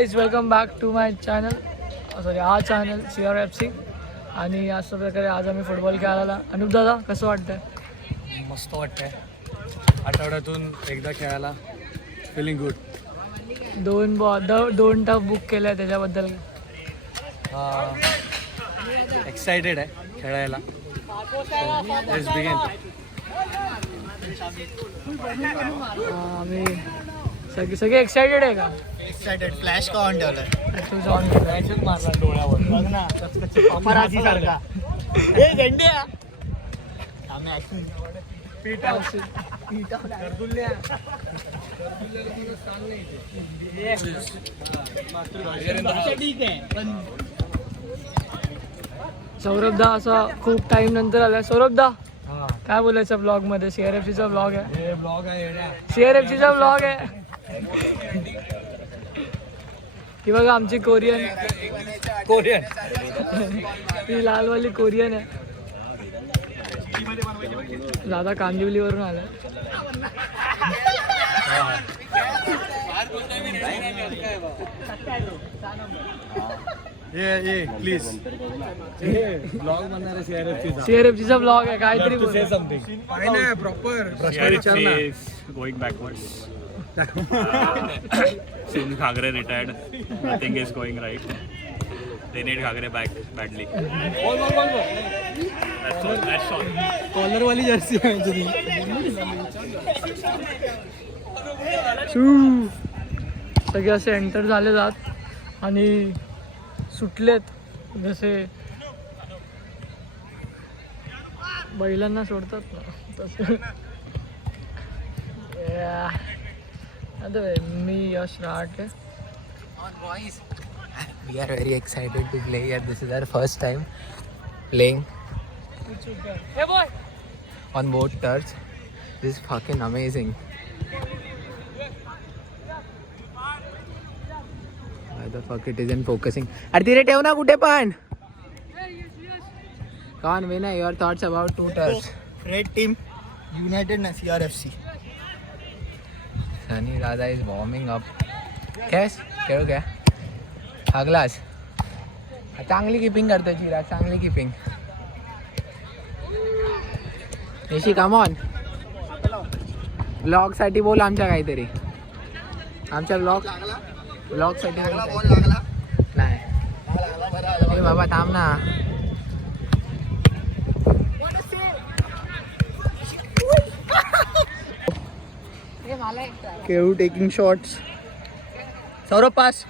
Guys welcome back to my channel sorry हा channel CRFC आणि अशा प्रकारे आज आम्ही फुटबॉल खेळायला. अनुप दादा कसं वाटतंय? मस्त वाटतंय. आठवड्यातून एकदा खेळायला फिलिंग गुड. दोन टफ बुक केल्या त्याच्याबद्दल एक्सायटेड आहे खेळायला. Let's begin. आम्ही सगळे एक्सायटेड आहे का? एक्साइटेड. फ्लॅश का ऑन ठेवलाय? तुझं ऑन फ्लॅशच मारला डोळ्यावर. बघ ना पराजी सारखा. ए गेंड्या आम्ही ऍक्शन ठीक आहे पण सौरभ दा असा खूप टाइम नंतर आलाय. सौरभ दा काय बोलायचं ब्लॉग मध्ये? CRFCचा ब्लॉग आहे. हे ब्लॉग आहे. CRFCचा ब्लॉग आहे. ही बघा आमची कोरियन ती लालवाली कोरियन आहे. दादा कांदिवलीवरून आलाय. ये प्लीज. ब्लॉग बनणार आहे CRFCचा ब्लॉग आहे. काहीतरी बोल. Something proper Going backwards. Since Ghagre retired, nothing is going right. They need Ghagre back badly. That's all. Collar वाली जर्सी आहे तुझी. सगळे असे एंटर झाले जात आणि सुटलेत जसे बैलांना सोडतात ना तसे. मी यश Rahate. we are very excited to play here. This is our first time playing on both turfs. This is fucking amazing. Why the fuck it isn't focusing? अरे तिथे ठेव ना कुठे पण. Come on Vinay, your thoughts about two turfs. Red team, United na CRFC. Sunny Radha is warming up. कैस खेळू क्या? अगलास चांगली keeping करतो चिराग. चांगली किपिंग. निशी कम ऑन. ब्लॉग साठी बोल आमच्या काहीतरी. आमच्या ब्लॉग साठी नाही. ए बाबा थांब ना. Kevu taking shots. Saurabh pass.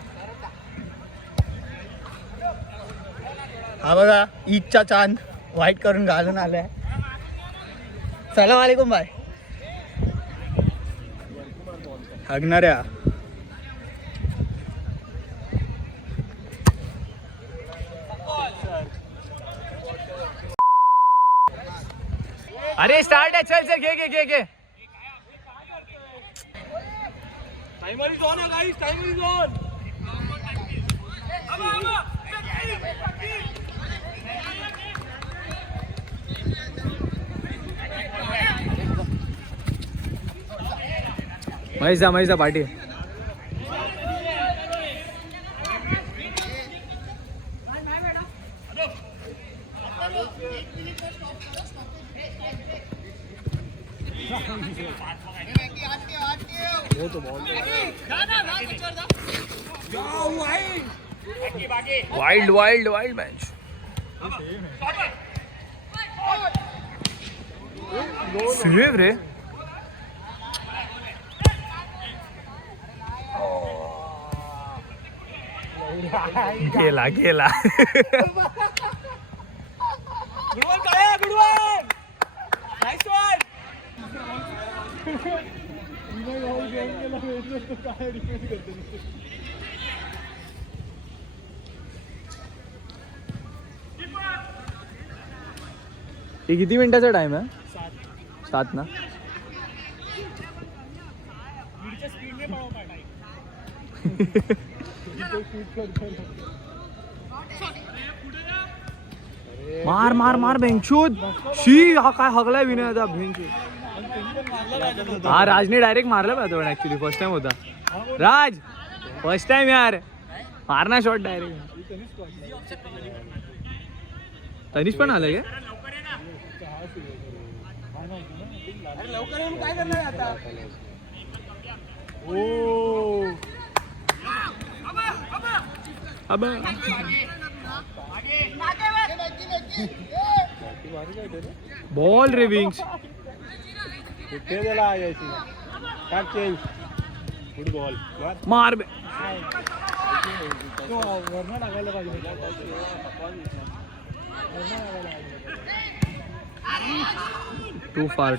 हा बघा ईदचा चांद व्हाईट करून घालून आलाय. सलाम वालेकुम बाय. हगणाऱ्या अरे स्टार्ट आहे. चल चल घे. Timer is on guys. Timer is on. मैसा पार्टी. Wild match. सेव रे. गेला गुड वन. Nice one. हे किती मिनिटाचा टाइम आहे? 7 ना. मार बेंचूद. शी हा काय हगलाय विनय आता बेंचूद. हा राजने डायरेक्ट मारला पाहिजे ऍक्च्युली. फर्स्ट टाइम होता राज. फर्स्ट टाइम यार. मारना शॉट डायरेक्ट. तनिष पण आलाय का? लवकर येऊन काय करणार आता? बॉल रे विंग्स. मार बे. टू फार.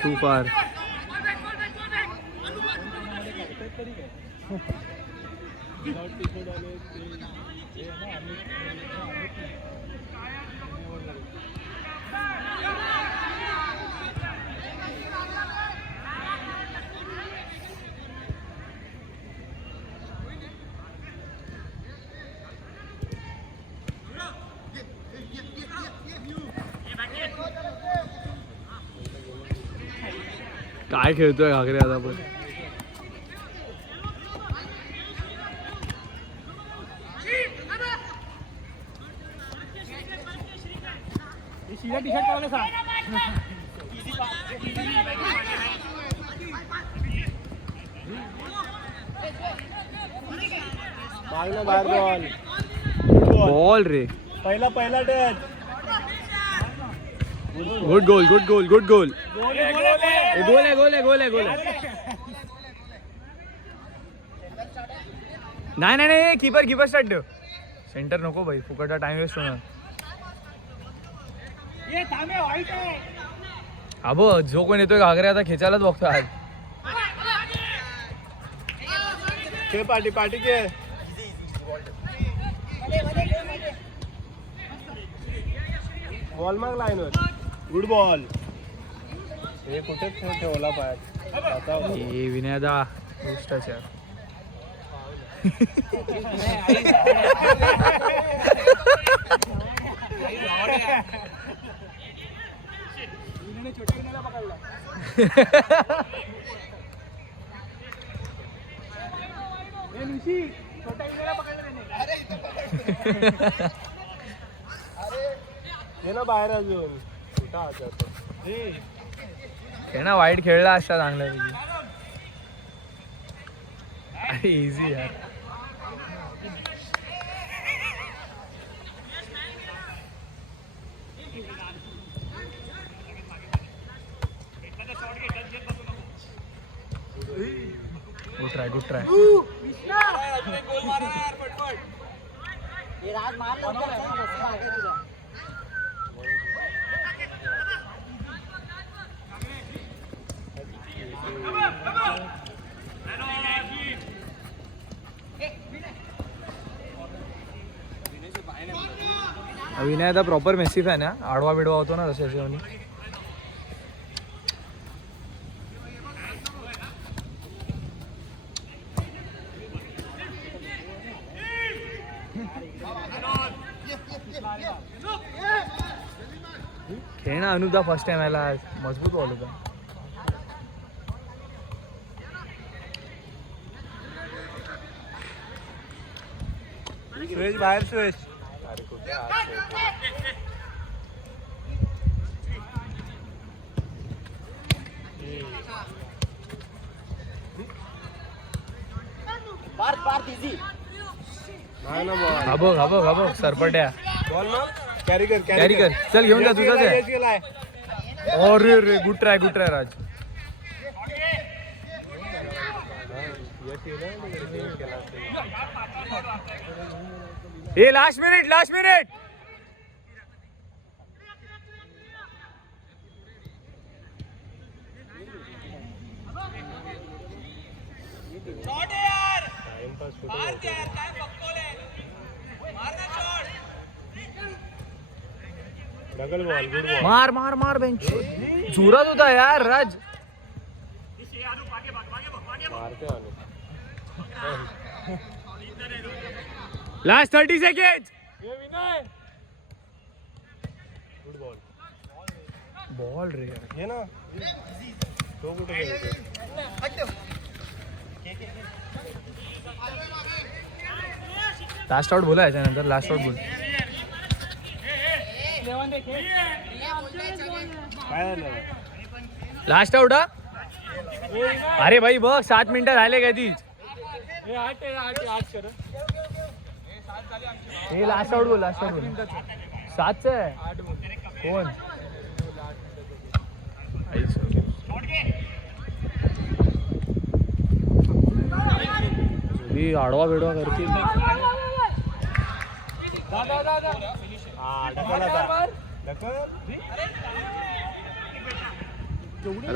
काय खेळतोय घागरे आता पण. बॉल रे. पहिला टच. Good goal. गोल आहे. नाही कीपर स्टार्ट ठेव. सेंटर नको भाई, फुकटचा टाइम वेस्ट होणार. अबो जो कोण येतोय घागरे आता खेचायलाच बघतो आज. पार्टी के बॉल माग लाईनवर. Good ball. हे कुठे ठेवला पाय विनयदा भ्रष्टाचार. बाहेर अजून खेळा वाईट खेळला असा चांगला. अरे इझी यार. Good try. विनय आता प्रॉपर मेसी फॅन आहे. आडवा बिडवा होतो ना तसे असे. खेळणं अनुदा फर्स्ट टाइम यायला मजबूत बॉल होता. बाहेर घाबो सरपट्या. बॉल ना कॅरी कर. चल घेऊन जा तुझाच आहे. अरे रे good try Raj. Last minute. मार बेंच. जोरात होता यार राज. Last 30 second. बॉल रे हे ना तो कुठे गेला? लास्ट आउट बोला याच्यानंतर लास्ट आउट बोल. लास्ट आउट हा. अरे भाई बघ 7 मिनिटं झाले काय तीच. हे लास्ट आउट बोल लास्ट आउट बोल. 7च आहे कोण. आडवा बेडवा करतील.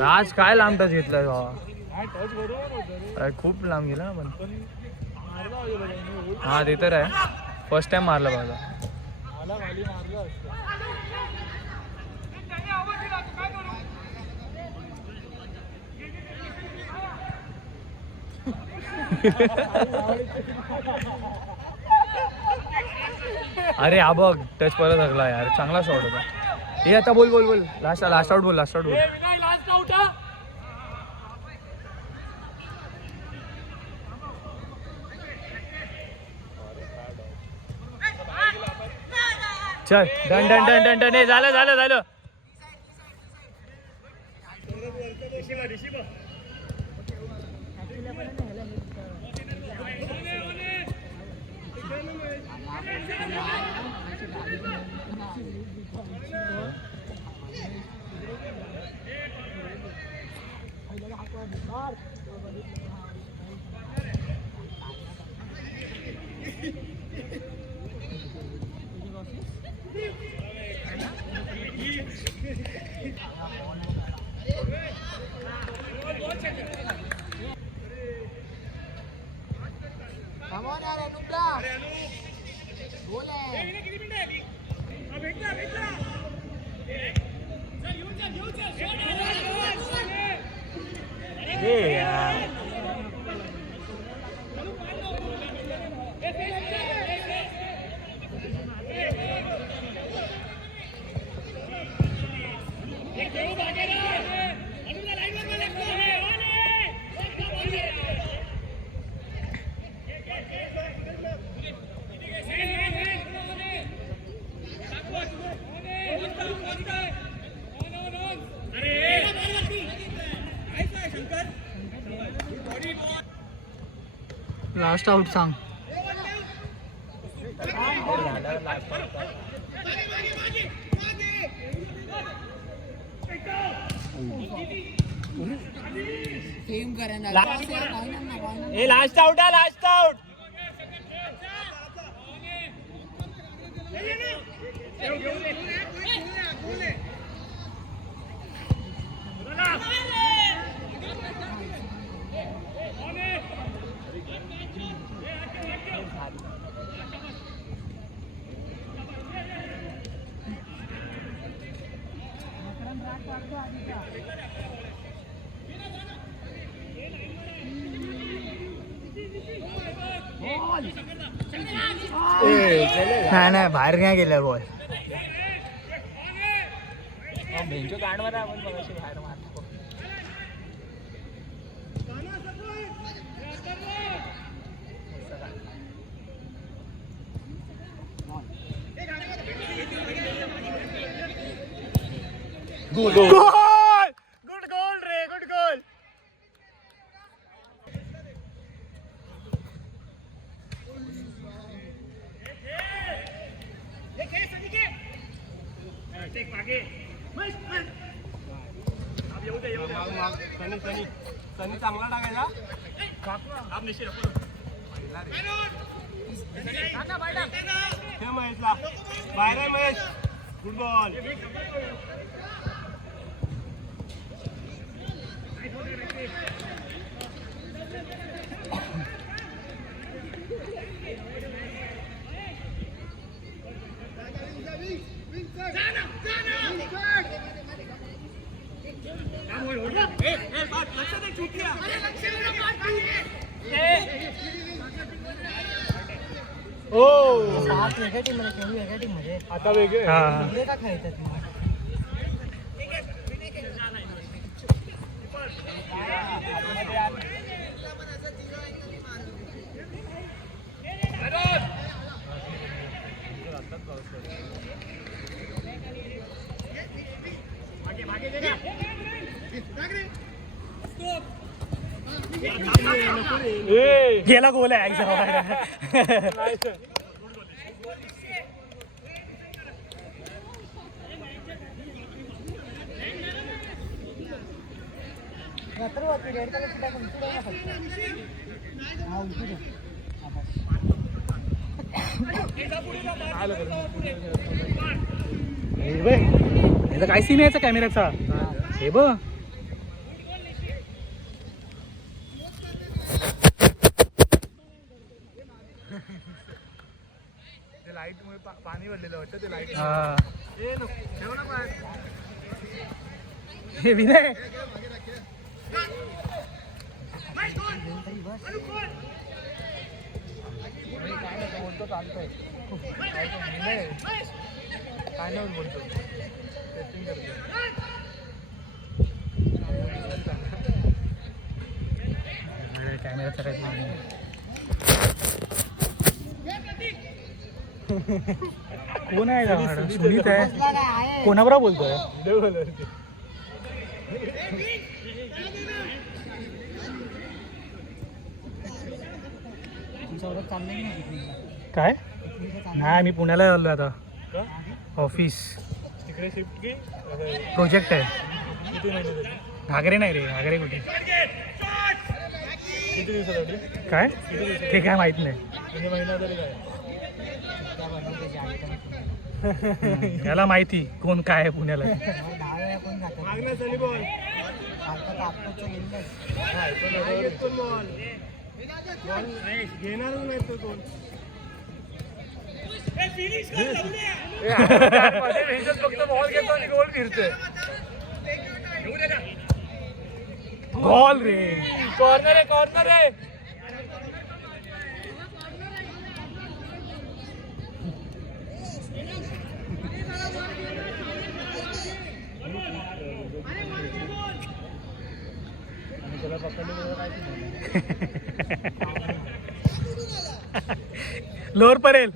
राज काय लांब टच घेतलाय बाबा. खूप लांब गेला पण. हा ते तर आहे. फर्स्ट टाइम मारला बघा. अरे हा बघ टच परत हगला यार. चांगला शॉट होता. हे आता बोल बोल बोल. लास्ट आउट बोल लास्ट आउट बोल. लास्ट आउट हा. चल done done done done done. हे झालं झालं झालं. लास्ट आउट सांग. लास्ट आउट आहे लास्ट आउट. नाही नाही बाहेर नाही गेला बॉल. बाहेर मारतो. गोल गुड गोल रे गुड गोल. सनी चांगला टाकायचा. महेशला बाहेर आहे महेश. Good ball. वेगळ्या टीम मध्ये खेळू. वेगळ्या टीम मध्ये आता वेगळे वेगळे का खेळतात. गेला गोल आहे काय सीन यायचा कॅमेऱ्याचा हे बघ लाईट मुळे पाणी भरलेलं वाटतं ते लाईट हे विनय बोलतो चालतोय काय नाही बोलतो कॅमेरा करायचा कोण आहे सुनीत आहे कोणाबरोबर बोलतोय काय नाही मी पुण्याला आलो आता ऑफिस तिकडे शिफ्ट की प्रोजेक्ट आहे घागरे नाही रे घागरे कुठे किती दिवसासाठी काय ते काय माहित नाही महिना तरी काय याला माहिती कोण काय आहे पुण्याला फक्त बॉल घेतो आणि गोल फिरतोय बॉल रे कॉर्नर आहे कॉर्नर आहे lower Parel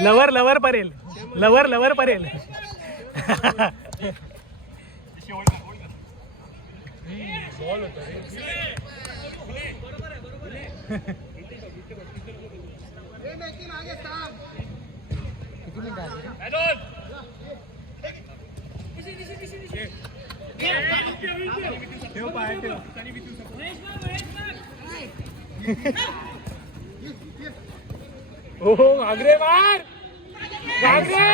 lover lover Parel lover lover Parel हो घागरे मार घागरे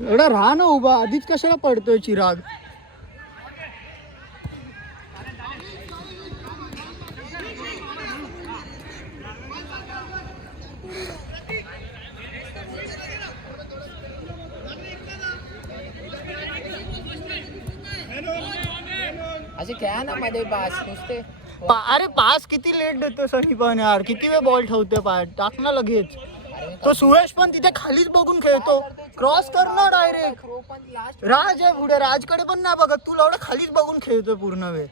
एवढा राहा ना उभा आधीच कशाला पडतोय चिराग असे खेळा ना मध्ये पास नुसते अरे पास किती लेट देतो सनी पण यार किती वेळ बॉल ठेवते पाय टाक ना लगेच तो सुयश पण तिथे खालीच बघून खेळतो क्रॉस कर ना डायरेक्ट राज आहे पुढे राजकडे पण नाही बघत तू एवढं खालीच बघून खेळतोय पूर्ण वेळ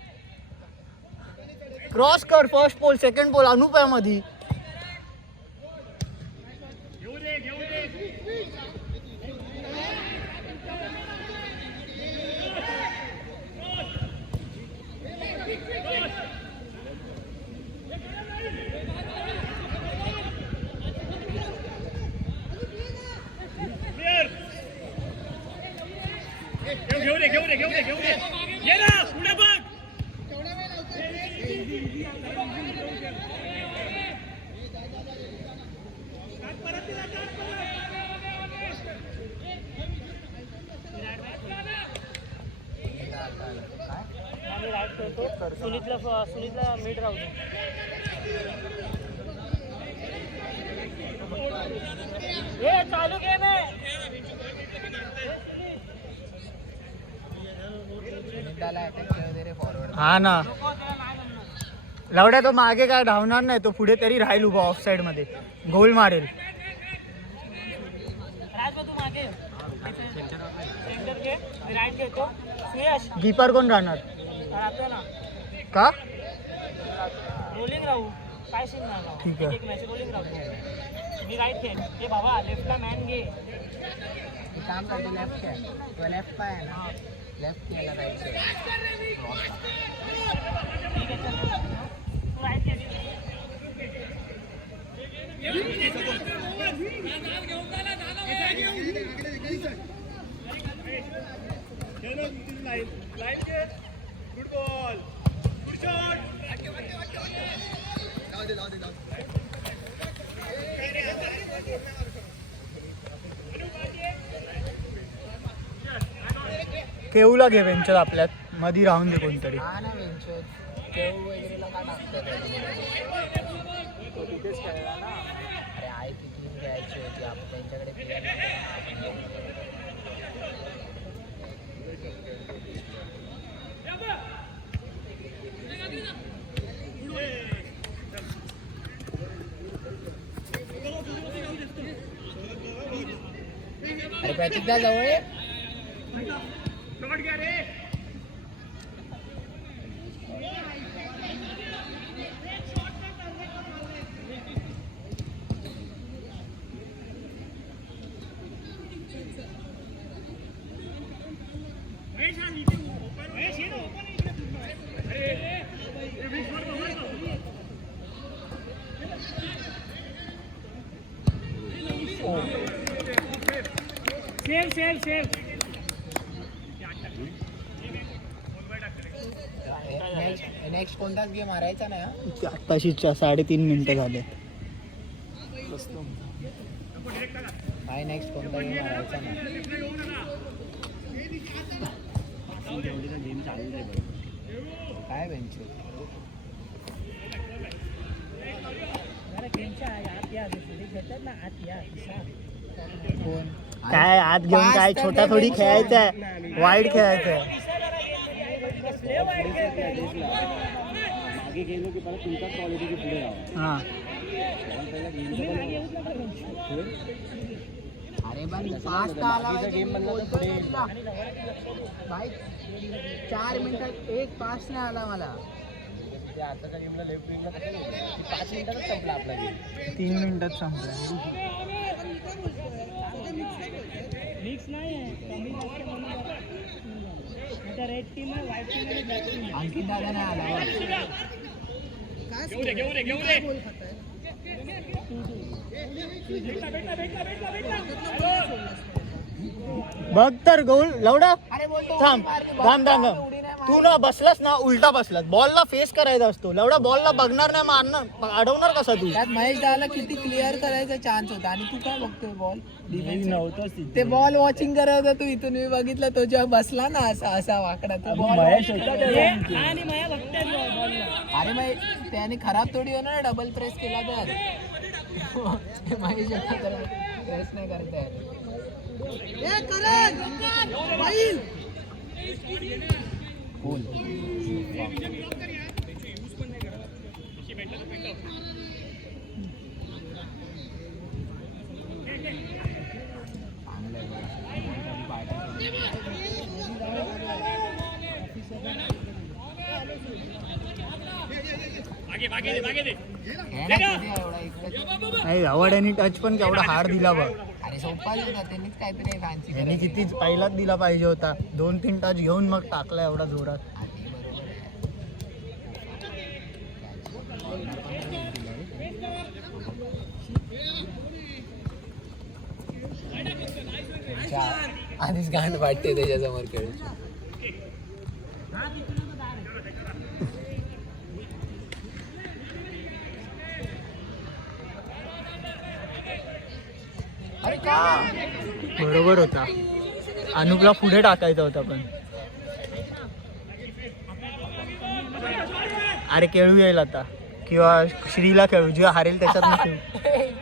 क्रॉस कर फर्स्ट पोल सेकंड पोल अनुपया मध्ये सुनीतला मीट राहू दे चालू गेम आहे हा ना लवड्या तो मागे काय धावणार नाही तो पुढे तरी राहील उभा ऑफ साइड मध्ये गोल मारेल कीपर कोण राहणार का रोलिंग राहू काय सीन नाही ठीक आहे. एक मॅच रोलिंग राहू मी राईट खेळ हे बाबा लेफ्टला मॅन घे काम करतो लेफ्ट खेळ तो लेफ्ट पाय आहे ना लेफ्ट खेळला राईट ठीक आहे चल तू राईट खेळ गुड बॉल गुड शॉट केऊला घे वेंचर आपल्यात मधी राहून दे कोणतरी. हा ना वेंचर केव वगैरेला का टाकतात तिथेच खेळला ना. अरे आय ती टीम घ्यायची होती आपण त्यांच्याकडे प्लेयर अरे प्रतीकदा जवळ आहे. सेव नेक्स्ट कोणताच गेम मारायचा नाही हा. आत्ताशी 3.5 मिनिटं झाले. काय नेक्स्ट कोणता गेम मारायचा नाही. काय बेंच कोण काय आत घेऊन काय छोटा थोडी खेळायचा आहे वाईड खेळायचं आहे. हा अरे पण फास्ट आला भाई 4 मिनिटात एक पास नाही आला मला. आताच्या गेमला लेफ्ट विंगला 5 मिनिटातच संपला आपला गेम. 3 मिनिटात संपला. रिक्स नाही आहे कमी जास्त रेड टीम आहे व्हाईट टीम आहे ब्लॅक टीम आणखी दादा नाही आला बघ तर गोल लवडा. थांब थांब थांब तू ना बसलास ना उलटा बसलास. बॉलला फेस करायचा असतो लवडा. बॉलला बघणार नाही मारणार अडवणार कसा तू. त्यात महेश दादाला किती क्लिअर करायचा चान्स होता आणि तू काय बघतोय बॉल नव्हतंच ते बॉल वॉचिंग करत होता तू. इथून मी बघितलं तो जेव्हा बसला ना असा असा वाकडा तो बॉल. आणि माया बघतात बॉलला अरे मग त्याने खराब थोडी होणार ना डबल प्रेस केला तर. महेश प्रेस नाही करता येत. Cool. आवड आणि टच पण केवढा हार दिला बघ. अरे सोपा होता त्यांनीच काहीतरी फॅन्सी त्यांनी किती पहिलाच दिला पाहिजे होता. 2-3 टच घेऊन मग टाकला एवढा जोरात. आधीच गांड वाटते त्याच्यासमोर खेळून. बरोबर होता. अनुपला पुढे टाकायचा होता पण. अरे खेळू येईल आता किंवा श्रीला खेळू जेव्हा हारेल त्याच्यात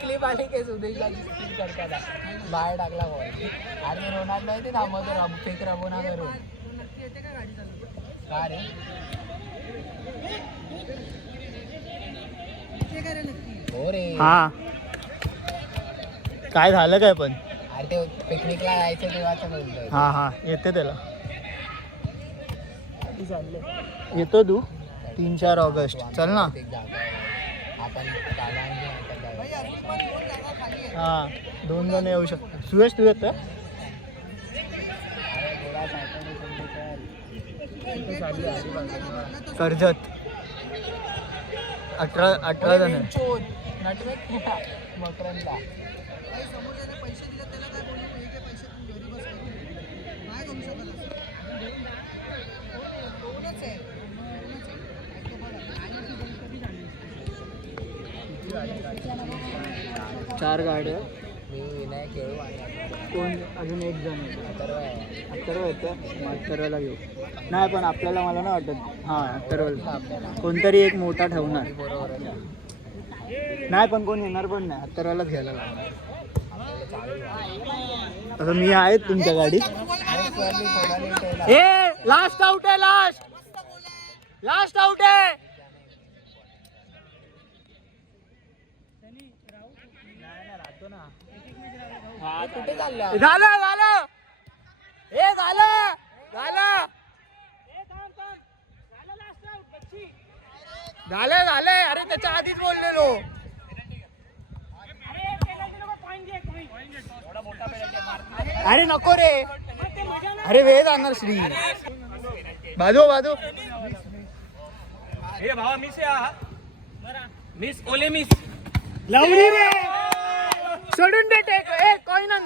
क्लिप आली की सुदेशला करताना बाहेर टाकला बॉल. अरे रोनाल्डो आहे ते थांबवतो फेक राबवणार करून. का रे हो रे. हा काय झालं काय पण. अरे ते पिकनिकला जायचं तेव्हाच बोलतोय. हा हा येते त्याला. येतो तू 3-4 ऑगस्ट चल ना. हा 2 जण येऊ शकतात. सुयश तू येत कर्जत 18 जण चार गाड्या. कोण अजून एक जण अथर्व येतं. अथर्वला घेऊ. नाही पण आपल्याला मला नाही वाटत. हां अथर्वला कोणतरी एक मोठा ठेवणार. नाही पण कोण येणार पण नाही. अथर्वलाच घ्यायला लागणार. आता मी आहे तुमच्या गाडीत. ए लास्ट आउट आहे. लास्ट आउट आहे. कुठे चालला? झालं अरे त्याच्या आधीच बोललेलो. अरे नको रे. अरे वेळ जाणार श्री. बाजू हे भावा मिस या मिस ओले मिस लावली रे. सोडून दे टेक. ए कोई ना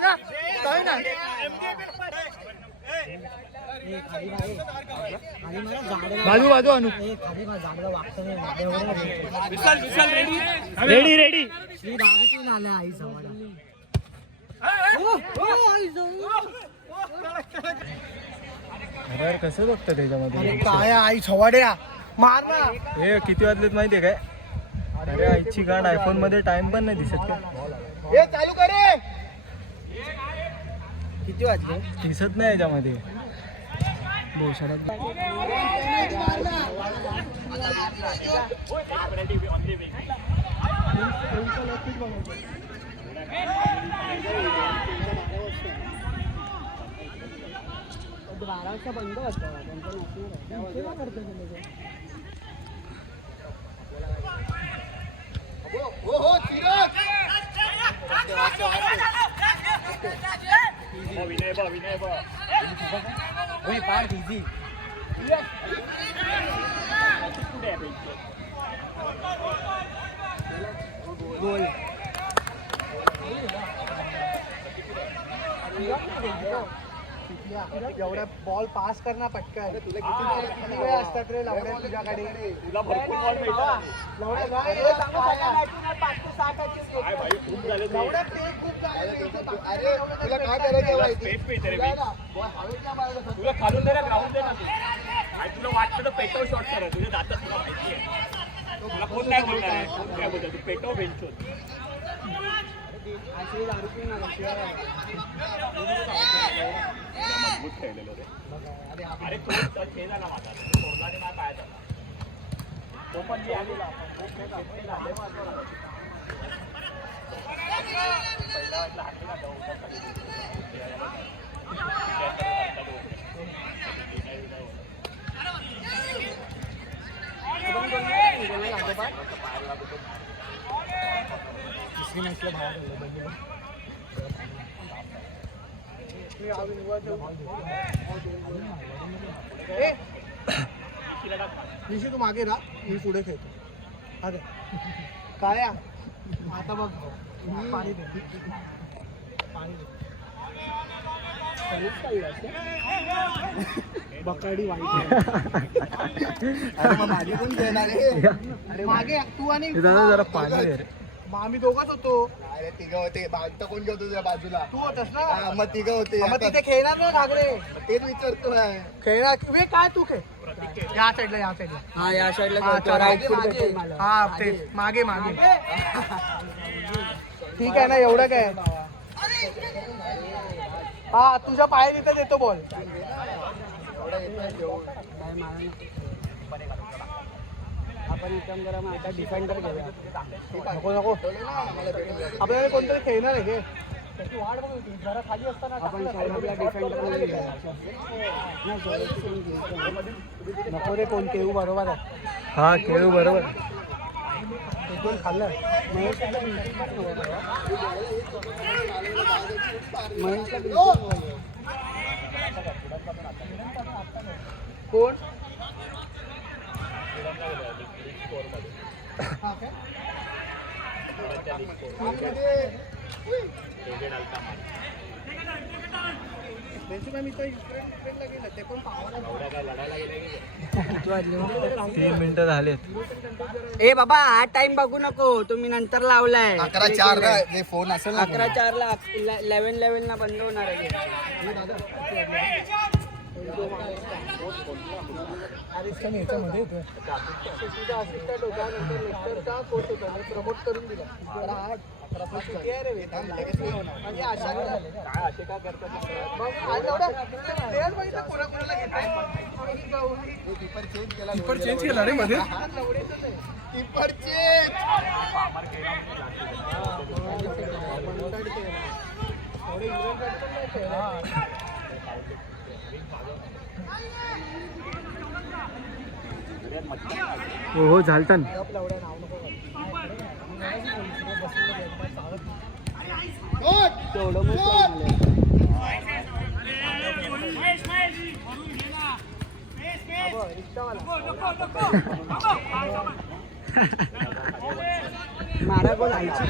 बाजू अनु. रेडी अरे कसं बघतं त्याच्यामध्ये. काय आई छवाड्या मार ना. हे किती वाजलेत माहितीये काय. अरे आईची गाड आयफोन मध्ये टाइम पण नाही दिसत का. हे चालू करे. किती वाजले दिसत नाही याच्यामध्ये. बंद होतं. एवढा बॉल पास करना पटकन. तुला किती वेळ असतात रे लावड्या तुझ्याकडे. तुला भरपूर बॉल मिळतात. अरे तुला काय करायचं तुला खालून दे ग्राउंड दे ना तू. तुला वाटतं तर पेटव शॉट करा. तुझ्या दातात तुला माहिती आहे. तुला कोण नाही बोलणार. कोण काय बोलतो तू पेटव बेंचवर. मजबूत खेळलेलो रे. अरे तो खेळ झाला माझा. सोडला नाही पायाचा. तो पण जे आलेला तो खेळ निशी तू मागे राहा. मी पुढे खेळतो. अरे काय आता बघ. पाणी दे. बकाडी वाईट. मागे कोण खेळणार रे. अरे मागे तू आणि जरा पाणी दे रे. आम्ही दोघंच होतो. अरे तिघं होते. बांधता कोण घेतो तुझ्या बाजूला. तू होतास ना. मग तिघं होते. मग तिथे खेळणार ना घागरे. तेच विचारतोय. खेळणार वे काय तू खेळ. या साईडला हा या साईडला हा ते मागे ठीक आहे ना. एवढं काय. हा तुझ्या पाया तिथे देतो बॉल. आपण इथं करा. मग आता डिफेंडर घेऊया. नको आपल्याला कोणतरी खेळणार आहे. त्याची वाट बघ होती जरा खाली असताना नको रे कोण केऊ बरोबर आहे. हा खेळू बरोबर. कोण खाल्लं कोण मी तर युक्रेनला गेलं ते पण 3 मिनिटं झालेत. ए बाबा हा टाइम बघू नको तुम्ही नंतर लावलाय 11:04 फोन असेल ना 11:04 11:11 ना बंद होणार आहे. प्रमोट करून दिला म्हणजे अशा चेंज केला रे मध्ये कीपर चेंज हो झालतन. मारा गोल आईची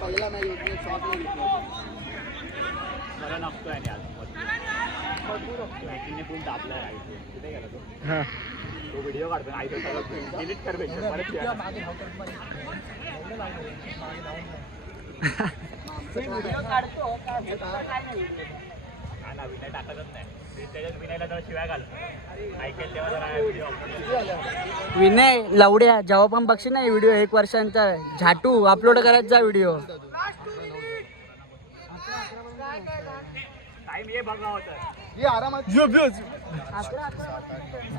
पहिला नाही तो व्हिडिओ काढतो ना डिलीट कर विनय टाकतच नाही त्याच्यात विनयला जरा शिवाय घालतो ऐकेल तेव्हा जरा व्हिडिओ विनय लवड्या जेव्हा पण बघशील ना व्हिडिओ 1 वर्षांचा झाटू अपलोड करायचा व्हिडिओ. टाइम ये बघा होता ये आरामात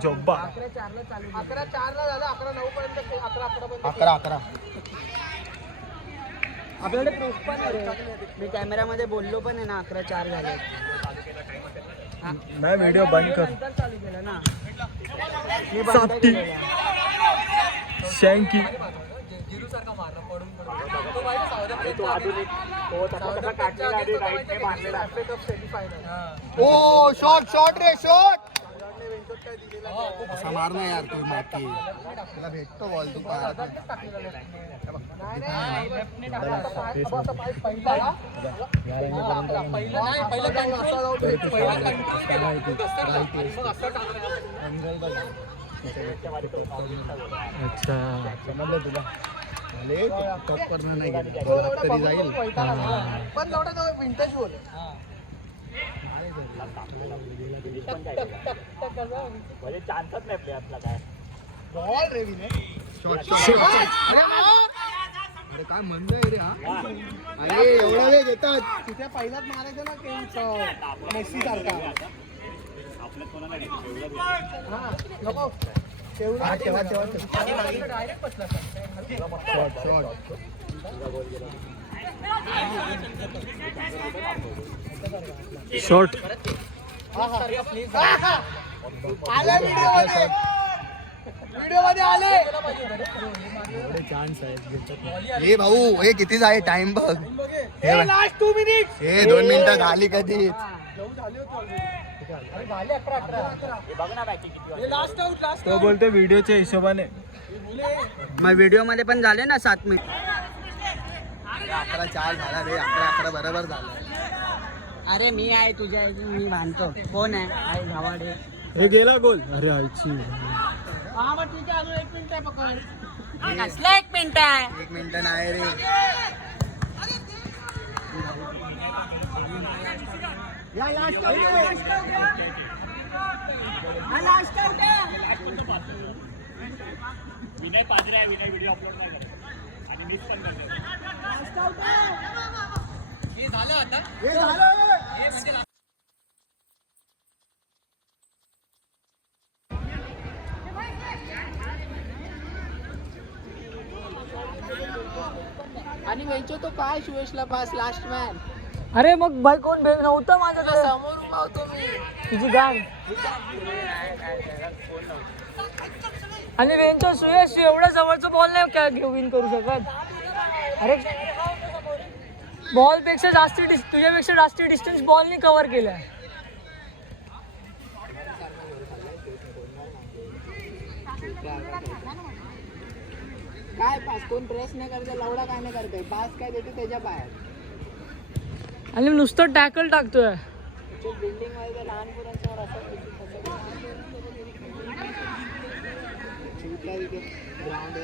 जोब्बा 11:04 ला झालं 11:09 पर्यंत 11 आपल्याकडे प्रूफ पण आहे रे. मी कॅमेरामध्ये बोललो पण आहे ना 11:04 झाले. नाही व्हिडिओ बंद कर. नंतर चालू केलं ना मी बंद केलेलं. शँकी तो आधुनिक तो तसा कसा काढलेला आणि राईटने मारलेला ओ शॉट रे शॉट असा मार ना यार तू बाकी तुला भेटतो बॉल तू पार अच्छा समजलं तुला टॉप करणं नाही गेलं तरी जाईल पण लवडा विंटेज बोल म्हणजे चान्सच नाही प्लेअर्सला काय बॉल रे विनय शॉट अरे काय मंद आहे रे हा अरे एवढा वेळ घेतात तिथे पहिलाच मारायचं ना मेसी सारखा आपल्या कोणाला नाही नको डायरेक्ट पसला शॉर्ट आले व्हिडिओ मध्ये आले चान्स आहे. हे भाऊ हे कितीच आहे टाइम बघ लास्ट 2 मिनिट हे 2 मिनिटं झाली कधीच बघ ना बॅटिंग किती लास्ट आउट तो बोलतो व्हिडिओच्या हिशोबाने. मग व्हिडिओ मध्ये पण झाले ना 7 मिनिट. 11:04 झाला रे 11 बरोबर झालं अरे मी आहे तुझ्या मी मानतो. कोण आहे धावाडे. हे गेला गोल. अरे आईची ठीक आहे अजून 1 मिनिट आहे पकड. कसला 1 मिनिट आहे 1 मिनिट नाही रे विनय पाजरे आहे विनय व्हिडिओ अपलोड नाही करत आणि मिस पण करतो हे झालं आता आणि वेंचो तो काय सुयशला पास लास्ट मॅन अरे मग भाई कोण नव्हतं माझ्याकडे, समोर उभा होतो मी. तुझी गाण. आणि रेंजो सुयश एवढ्या जवळचं बॉल नाही काय विन करू शकत. अरे बॉल पेक्षा जास्ती तुझ्यापेक्षा जास्ती डिस्टन्स बॉलनी कव्हर केलाय. काय पास कोण प्रेस नाही करते, लवडा काय नाही करते, पास काय देते त्याच्या बाहेर. आणि नुसतं टॅकल टाकतोय. बिल्डिंग मध्ये लहान मुलांच्यावर असं ग्राउंड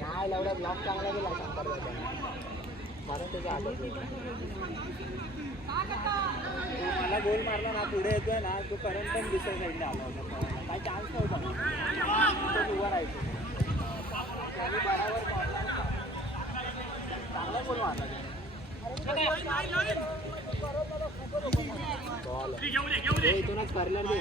नाही लवडा ब्लॉक चांगला गेला शंकर म्हणून त्याच्या हातात मला गोल मारला ना पुढे येतोय ना तो करंट पण दुसऱ्या साईडला आला होता. काय चान्स नव्हता ना उभा राहायचं. त्याने बराबर चांगला गोल मारला. इथूनच करणार दे.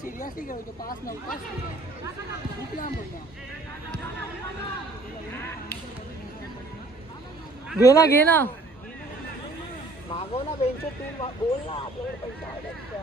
सिरियसली खेळतो, पास नव्हता खूप लांब होता. घे ना मागव ना बेंच तू बोल ना आपल्याकडे पैसा आहे का.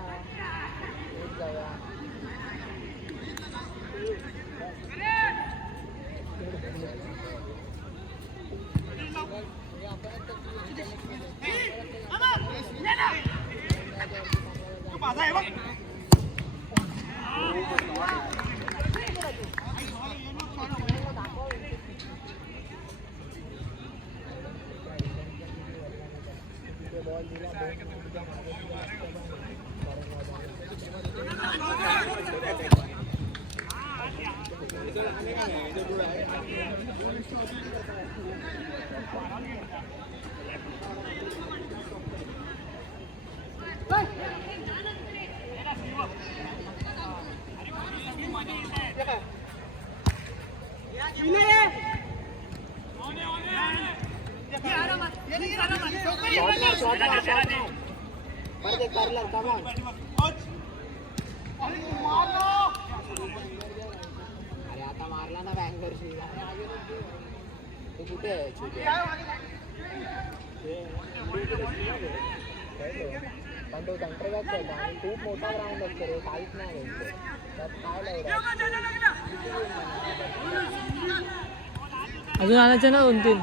अरे आता मारला ना बँगर तू कुठे आहे पण तो सेंटर बॅक होता आणि खूप मोठा ग्राउंड असतो रे, काहीच नाही त्यात काय अजून आणायचे ना 2-3.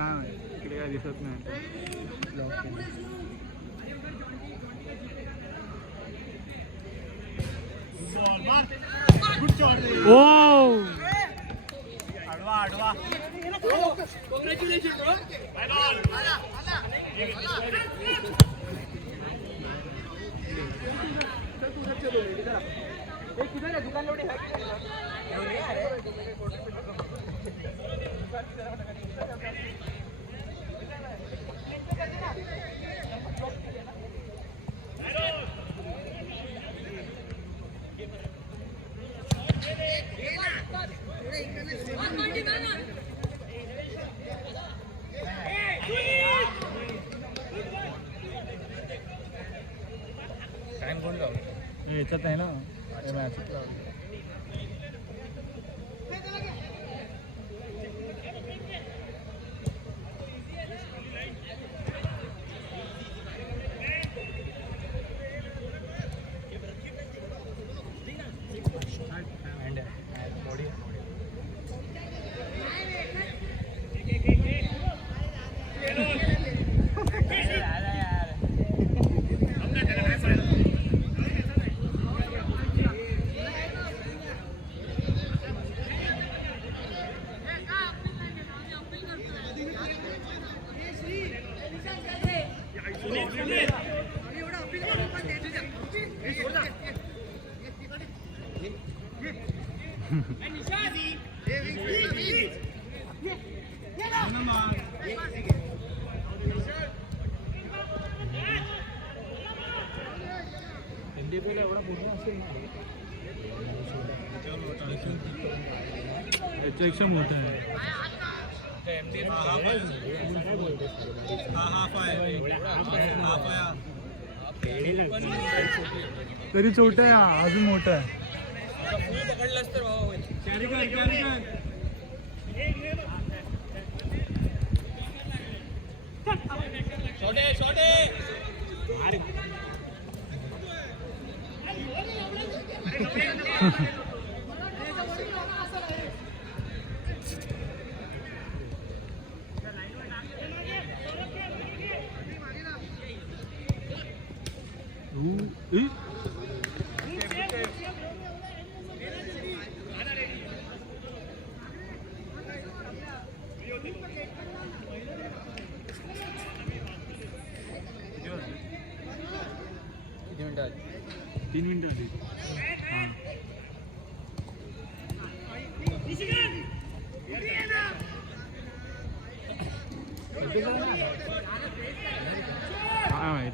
नाही इकडे काय दिसत नाही. याच्यात आहे ना मॅचेत लावलं. याच्यापेक्षा मोठा आहे. तरी छोटा आहे, अजून मोठा आहे. तीन मिनिटं काय माहित.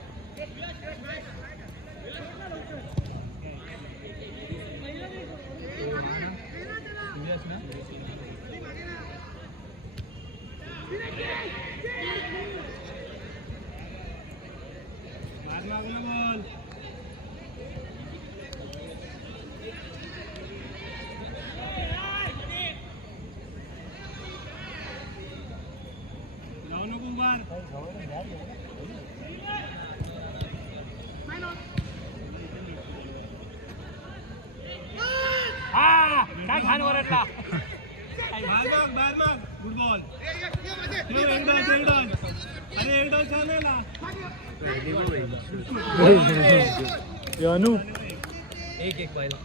काय घाण वरटला. फुटबॉल अरे एक डॉल चालेल अनु एक पाहिला.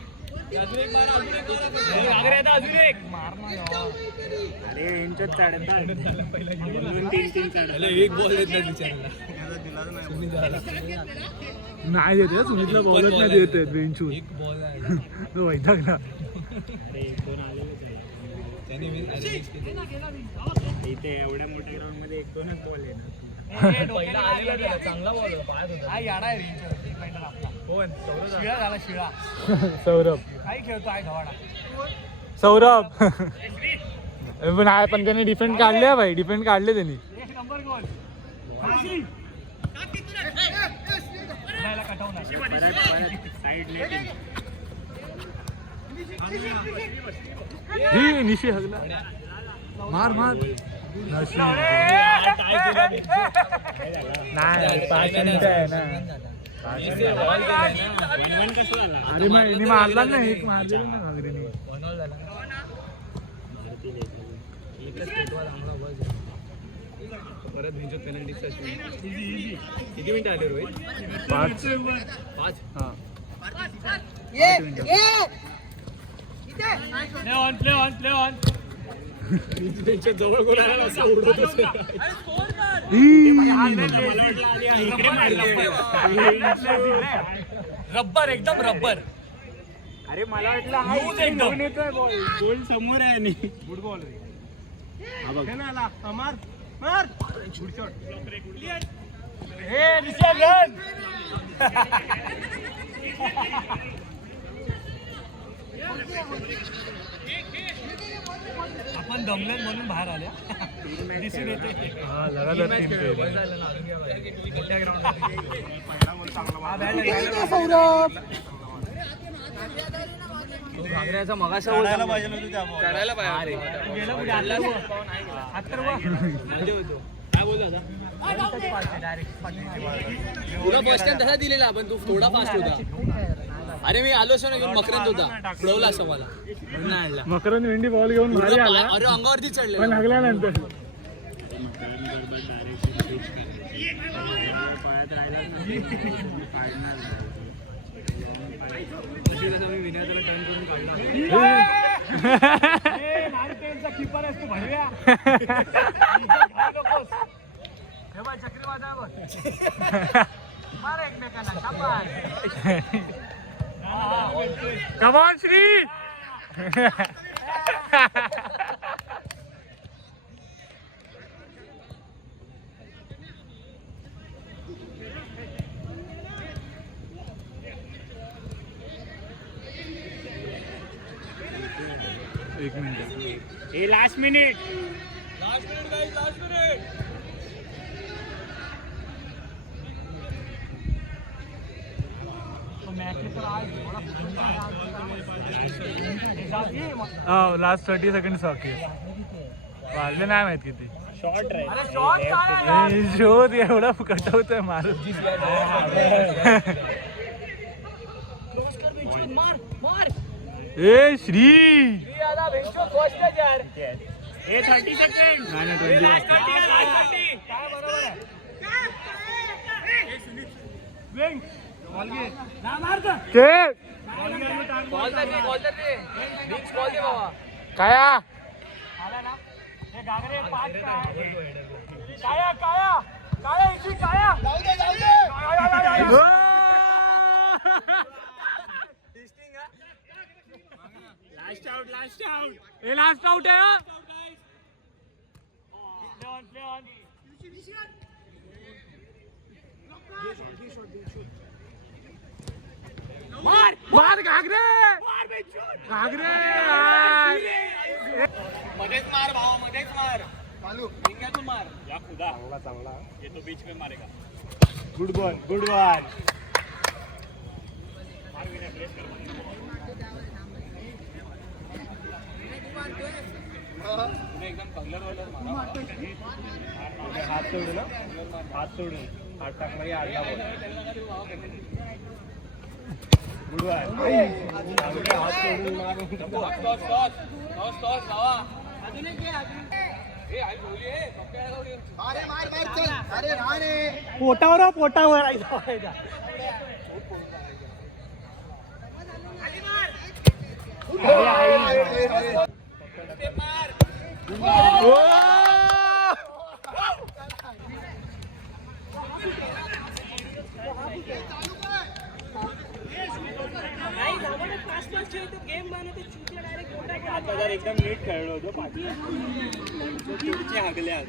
अजून एक मार. अरे यांच्यात काढतात एक बॉल देत नाही देते सुनीतला बॉलच नाही देत आहेत बेंचून. एक बॉल तो वैतागला. इथे एवढ्या मोठ्या ग्राउंड मध्ये एक दोनच बॉल येणार. चांगला बॉल शिळा झाला शिळा. सौरभ काही खेळतो आहे धवाडा. सौरभ पण आहे, पण त्याने डिफेंड काढले भाई, डिफेंड काढले त्यांनी. एक नंबर गोल. ही निशी हगला. मार मार नाही 5 मिनिटं आहे ना. अरे मग हिने मारला ना, एक मारलेलं ना घागरीने. परत भिंचो पेनल्टीचा किती मिनिटं आले रोहित? 5. हां त्यांच्या जवळ कोणाला असं उडत असेल. रब्बर एकदम रब्बर. अरे मला वाटलं हा एकदम येतोय गोल समोर आहे आणि फुटबॉल हा बघ मार मार हे निशागन. आपण दमल्यात म्हणून बाहेर आल्या दिसून येते. घागऱ्याचा मगासा चढायला पाहिजे नव्हतं त्या ball. चढायला पाहिजे. काय बोलतो तुला फर्स्ट टाइम तसा दिलेला पण तू थोडा फास्ट होता. अरे मी आलो असं ना घेऊन मकरंद होता उडवला असं मला म्हणून आणला. मकरंद भेंडी बॉल घेऊन भारी आला अरे अंगावरती चढले पण लागल्यानंतर किपर आहेस तू भरव्या. चक्रीवादळ मार एकमेकांना शाबास. Come on, Shri! एक मिनिट. हे last minute. Last 30 second okay. वाढले नाही माहित किती शॉट शोध एवढा कटवतोय मारून. ए श्री 30 सेकंड. काया लास्ट आउट आहे. मार घागरे घागरे. मध्येच मार भावा मध्येच मार. मार या खुदा चांगला ये तो बीच में मारेगा. Good ball good ball. हात सोडून हात सोडून हात टाकला आडला बॉल. Good ball. हात सोडून पोटावर पोटावर आता जर एकदम नीट खेळलो होतो पाठी हागल्या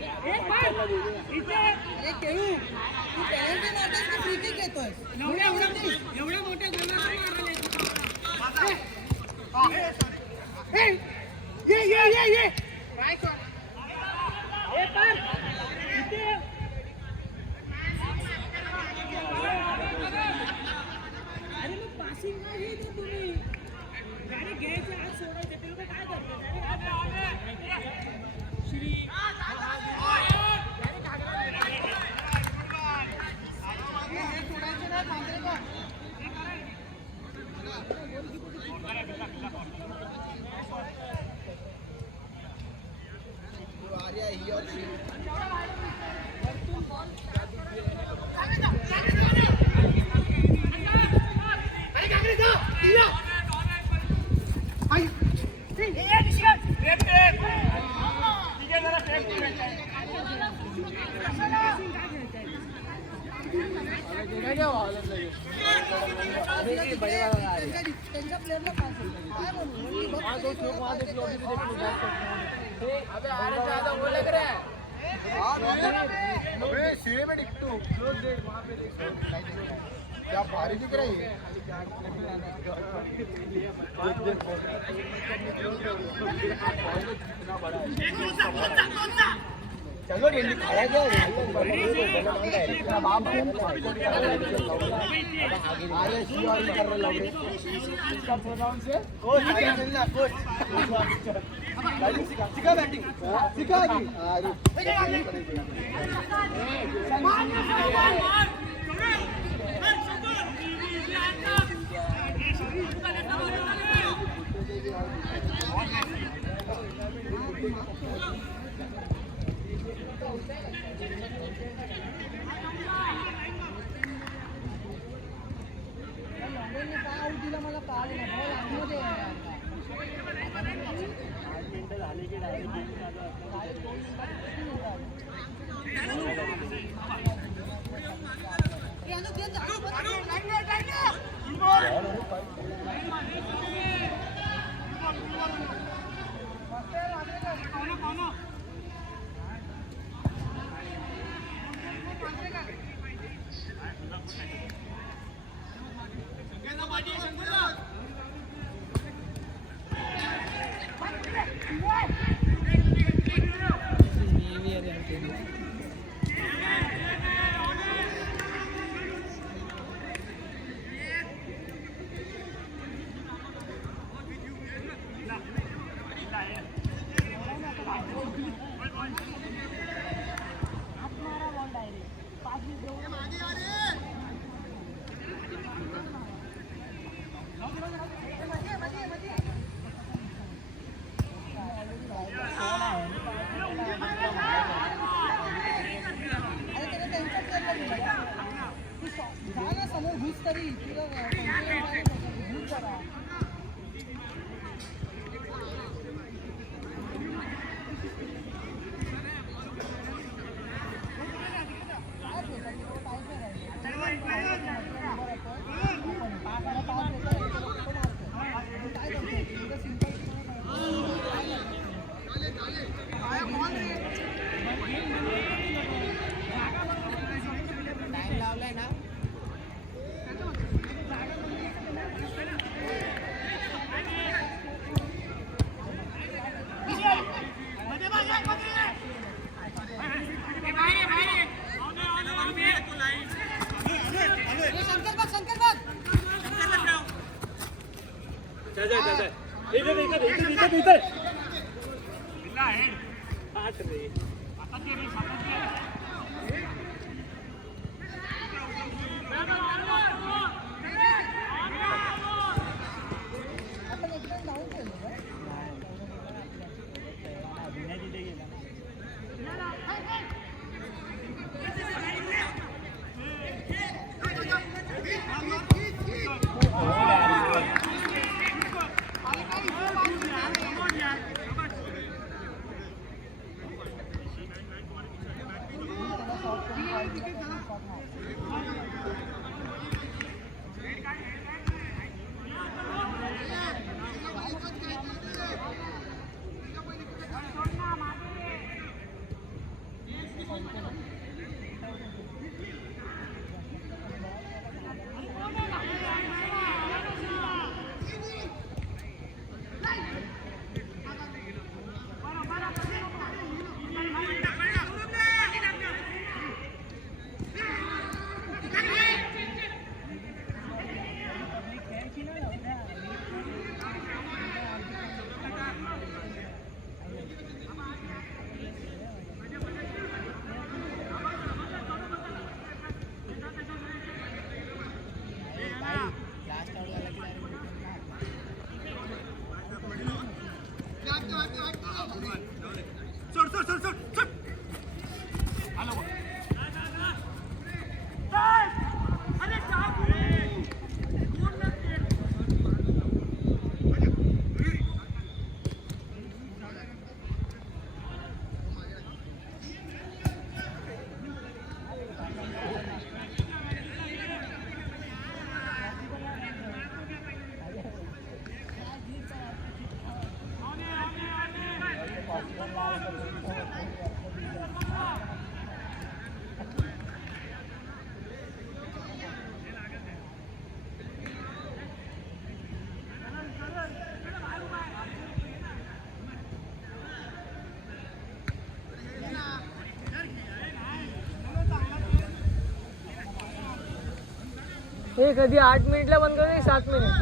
हे कधी 8 मिनिटला बंद करतो 7 मिनिट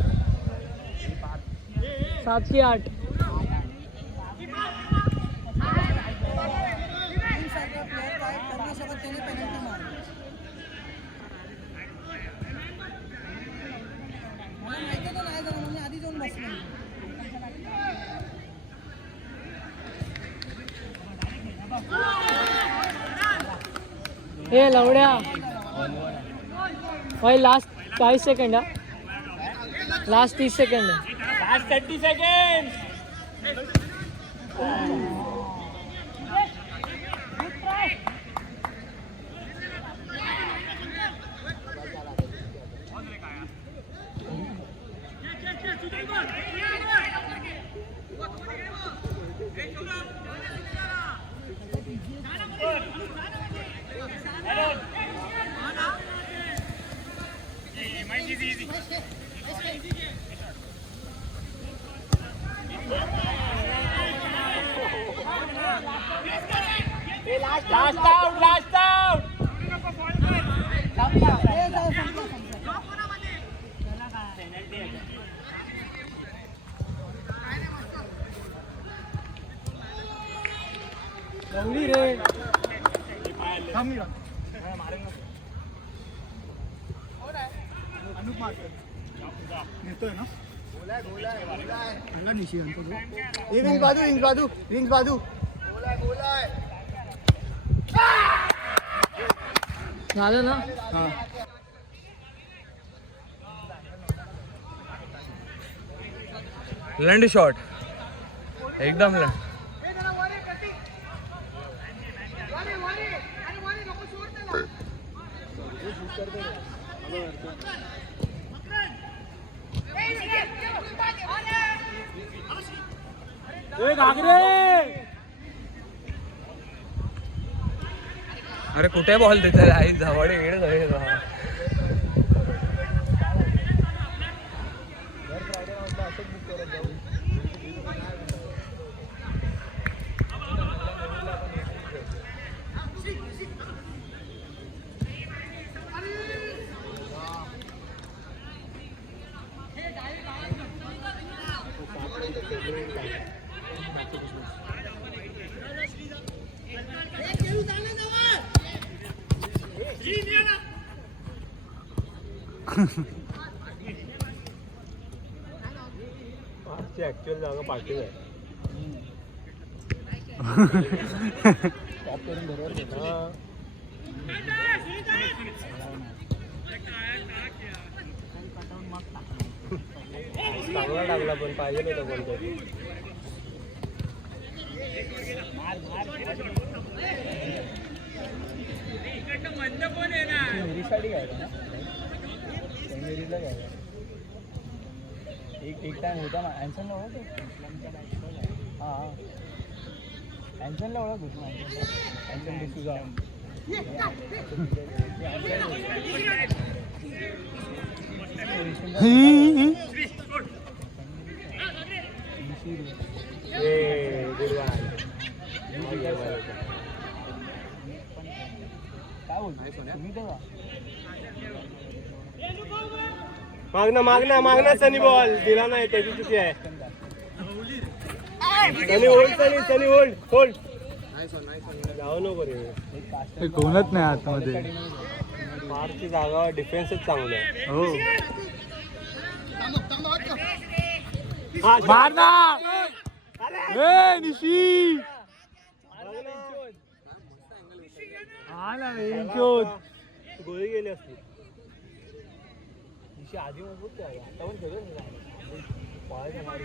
7 की 8. हे लवड्या भाई लास्ट 40 सेकंड हा. लास्ट 30 सेकंड आहे. Last 30 second. Last out, last out. Lovely रे. येतोय ना विंग्स बाजू विंग्स बाजू विंग्स बाजू झालं ना. लंड शॉट एकदम लंड. अरे कुठे बॉल देत आहे जवळ येड झाले. ऍक्च्युअल जागा पाठी आहे. चांगला टाकला पण पाहिजे होता कोणतरी. एक टाइम होता ना अँसनला ओळख. हां अँसनला ओळख होती ना. अँसन डिसूजा काय बोलतो तुम्ही तेव्हा मागना सनी बॉल दिला नाही त्याची चुकी आहे. सनी होल्ड जाऊ नको रे. कोणच नाही आतमध्ये. मारची जागा डिफेन्सच चांगली आहे. हो मार ना. निशी गोळी गेली असती. निशी आधी मजबूत आहे. आता पण खेळत पळायच्या मारी.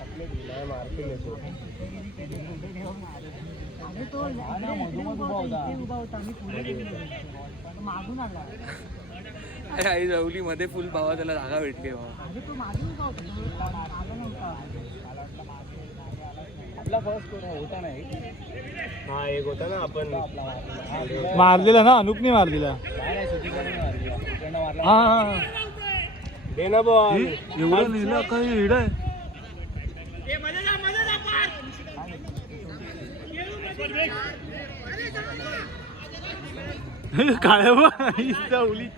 आपले ढिलाय मारतील येतो. मधोमध उभा होता. मागून आला. अरे आई जवली मध्ये फुल भावा त्याला जागा भेटली भावा. आपला फर्स्ट होता नाही. हा एक होता ना आपण मारलेला ना अनुपने मारलेला. हा हा दे ना बॉल. एवढं नेलं काही हिड आहे. काय उली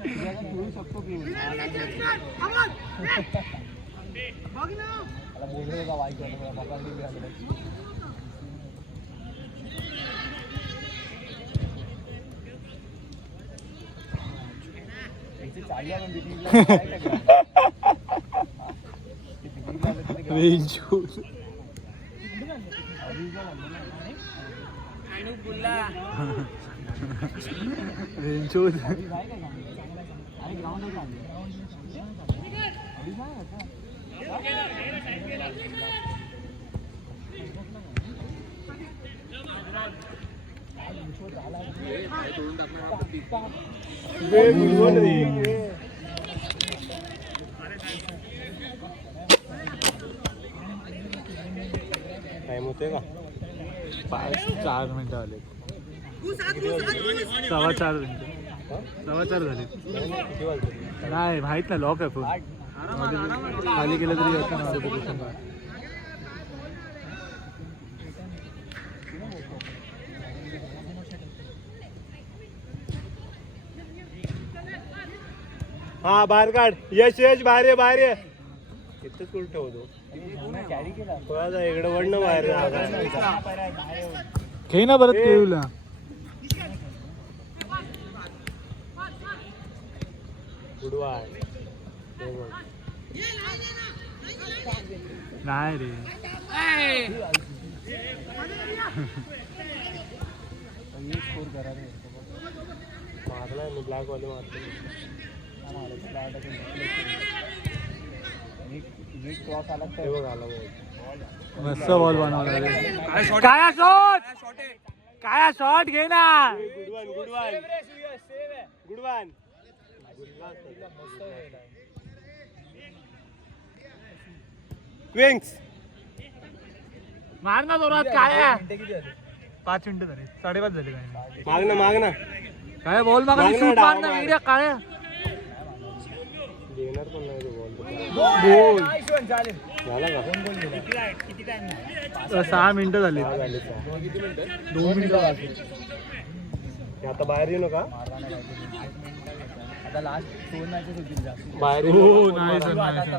टाइम होते का 4 मिनिटं आले. 4:15 मिनिटं 4:15 झाले. नाही माहित नाही लॉक आहे फोन खाली गेलं तरी नोटिफिकेशन. हा बाहेर काढ. यश यश बाहेर ये बाहेर ये. इथंच उलट होतो इकडे वडणं बाहेर. खेळ ना परत खेळूला. नाही रे मारलाय मी ब्लॅक वाले मारतो. मस्त बॉल बनवला रे. काय शॉट काय शॉट घे ना. गुड वन क्विंग्स मार ना जोरात. काय 5 मिनिटं झाले 5:30 झाले. काय माग ना काय बॉल मागा शूट मार ना वेगळ्या. काय देणार पण नाही तो गोल झाला का. 6 मिनिटं झाली. 2 मिनिटं आता बाहेर येऊ नका. आता लास्ट 2 मॅचेस होतील जास्त. बाहेर हो नाही सर नाही सर.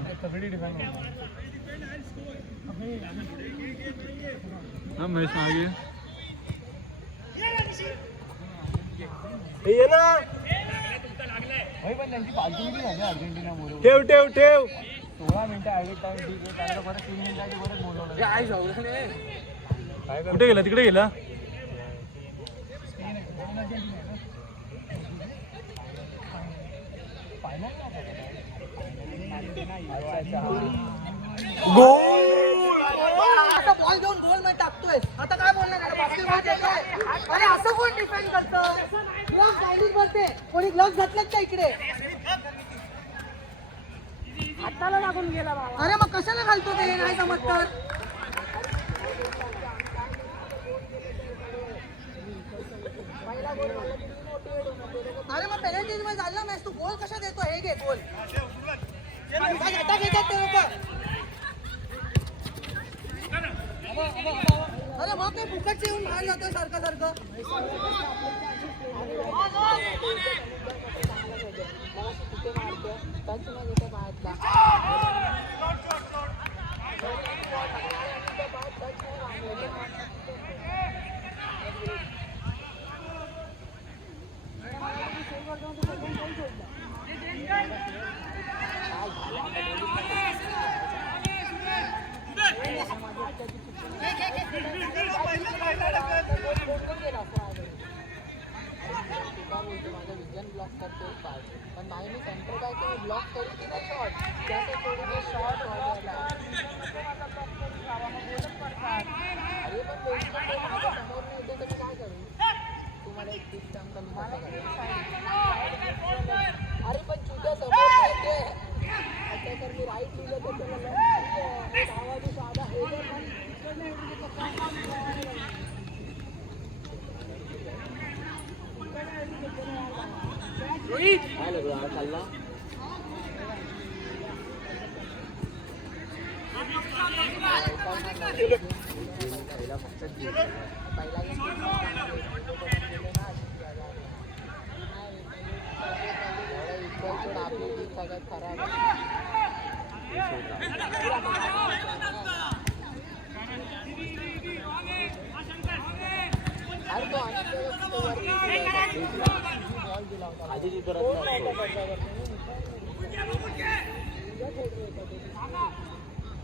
महेश मागे ये ना. पण त्यांची फालतू किती झाली अर्जेंटिनामुळे. ठेव ठेव ठेव. 16 मिनिटं ॲडिट टाइम ठीक आहे. त्याला परत 3 मिनिटाची परत बोलवलं. कुठे गेला तिकडे गेला. आता बॉल घेऊन गोल मध्ये टाकतोय. आता काय बोलणार अरे असं कोण डिफेंड करतं. ग्लव्स डायलिंग करते. कोणी ग्लव्स घातलेत का इकडे. हाताला लागून गेला बाबा. अरे मग कशाला घालतो ते नाही जमत तर. अरे मग पेनल्टीज मध्ये झाला मॅच. तू गोल कशा देतो. हे घे गोल. घाटा घेतात ते लोक. अरे मग काय फुकटचे येऊन बाहेर जातोय सारखं सारखं. पण नाही मी सेंटर बॅक ब्लॉक करू की नाही शॉट. त्याचा थोडं शॉट व्हायला. अरे पण माझ्या समोर नाही येते तर मी काय करू. तुम्हाला एक सिस्टम कमी अरे पण तुझ्या समोर येते आता तर मी राईट लिहिलं तर त्याला left धावा तू साधा हे जर पण इकडनं entry तर काय काम करायला लागलं?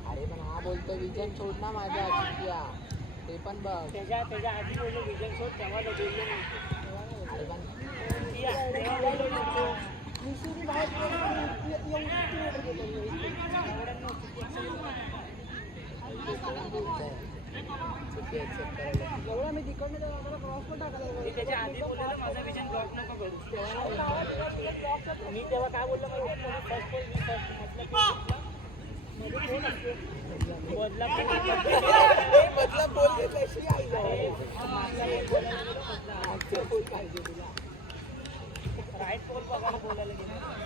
अरे पण हा बोलतो विजन सोड ना माझ्या चिंट्या ते पण बघ त्याच्या आधी बोललो विजन सोड तेव्हा बोललो अरे पण एवढा मी तिकडनं आम्हाला क्रॉस पण टाकायला त्याच्या आधी बोललेलं माझा विजन ब्लॉक नको करू मी तेव्हा काय बोललो मतलब बोलले कशी आई पाहिजे तुला राईट पोल बघायला बोलायला गेलं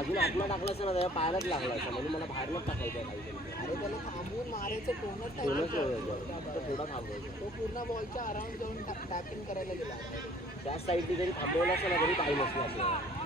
अजून आतला टाकला असं ना त्याच्या पायालाच लागला असं म्हणजे मला बाहेरच टाकायचं काहीतरी अरे त्याला थांबवून मारायचं कोणच थोडा थांबवायचा तो पूर्ण बॉलच्या अराउंड जाऊन टॅपिंग करायला गेला त्या साईडनी जरी थांबवलं असं ना तरी काही नसलं असं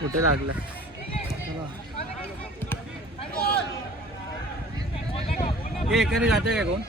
कुठे लागला हे एखादी जाते का कोण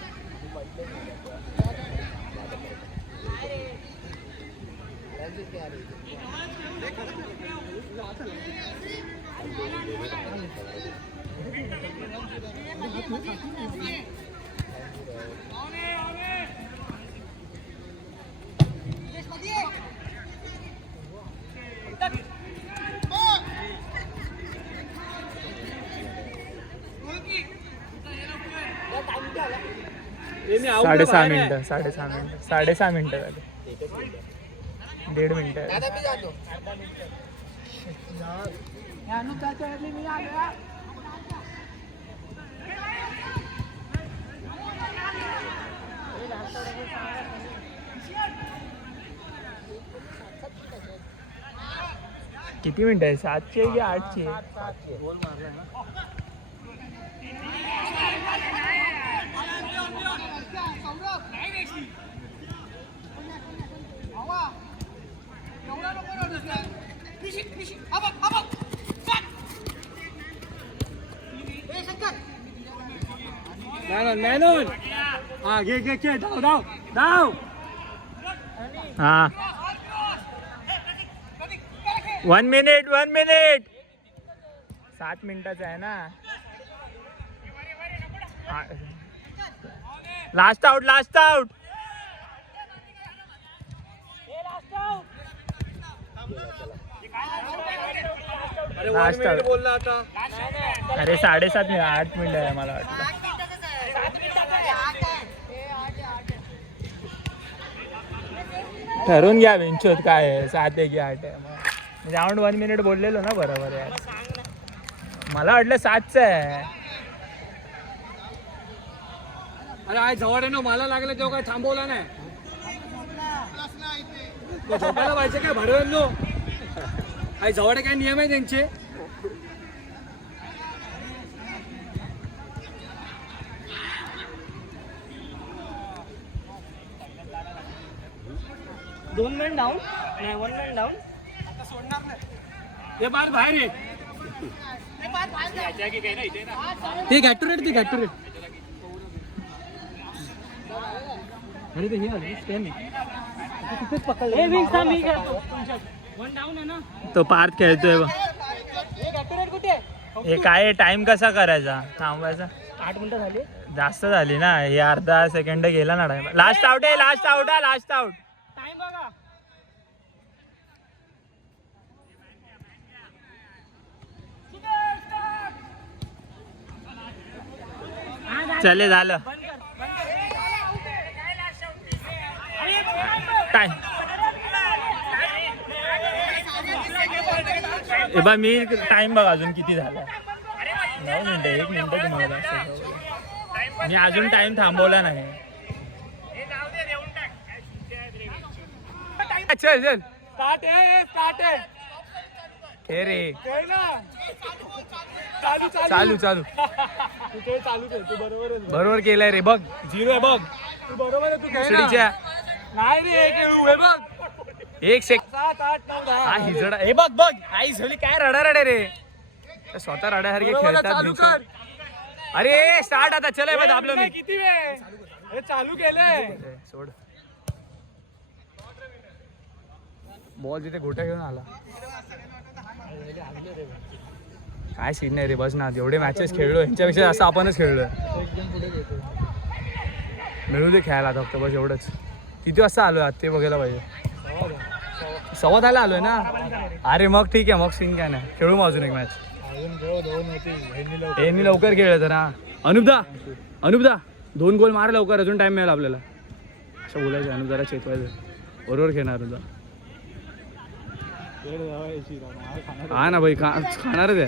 मी out 6.5 बाहेर आहे. मिनिटं 6.5 मिनिटं झाले. 1.5 मिनिटं. दादा मी जातो मी आलो. किती मिनिटं आहे? 7ची आहे की 8ची आहे? मॅनून हा घे धाव हा 1 मिनिट 7 मिनिटाचा आहे ना. लास्ट आउट अरे 1 मिनिट बोलला आता. अरे 7.5 मिनिट 8 मिनिट आहे मला वाटलं. ठरवून घ्या वेंचोत काय आहे 7 आहे की 8 आहे. म्हणजे अराउंड 1 मिनिट बोललेलो ना बरोबर यार. मला वाटलं 7चं आहे. अरे आज जवळ नो मला लागलं तेव्हा काय थांबवला नाही. तो झोपायला व्हायचं काय भरवेल नो. आज जवळ काय नियम आहे त्यांचे. हे बार बाहेर आहे. ते गॅटुरेट अरे ते हे आलं स्कॅन तो पार्थ खेळतोय बघ. हे काय टाइम कसा करायचा थांबायचा. 8 मिनिटं झाली. जास्त झाली ना. हे अर्धा सेकंड गेला ना टाइम. लास्ट आउट टाइम बघा. चले झालं. टाइम ए बा मी टाइम बघ अजून किती झाला. 9 मिनिटं 1 मिनिटं तुम्हाला मी अजून टाइम थांबवला नाही. चल स्टार्ट आहे हे रे चालू चालू तू ते चालू कर. तू बरोबर केलंय रे. बघ 0 आहे बघ. तू बरोबर आहे. तू खेळ ना. दुसरीच्या नाही रे खेळू. हे बघ 1 सेकंड 7 8 9 10. हा हिजडा. हे बघ आई झाली काय रडा रे. स्वतः रड्यासारखे खेळतात. अरे स्टार्ट आता. चल बघ आपलं मी किती वेळ. अरे चालू केलंय. सोड. बॉल तिथे घोटा घेऊन आला. काय सीन नाही रे. बस ना एवढे मॅचेस खेळलो यांच्यापेक्षा असं आपणच खेळलोय. मिळू दे खेळायला आता फक्त बस एवढंच. किती वाजता आलोय आज ते बघायला पाहिजे. 6:15 आलोय ना. अरे मग ठीक आहे. मग सीन काय नाही. खेळू मग अजून एक मॅच. यांनी लवकर खेळलं तर ना. अनुपदा 2 गोल मार लवकर. अजून टाइम मिळाला आपल्याला. असं बोलायचं. अनुपदाला चेतवायचं. बरोबर खेळणार होता. हा ना भाई खाणारच आहे.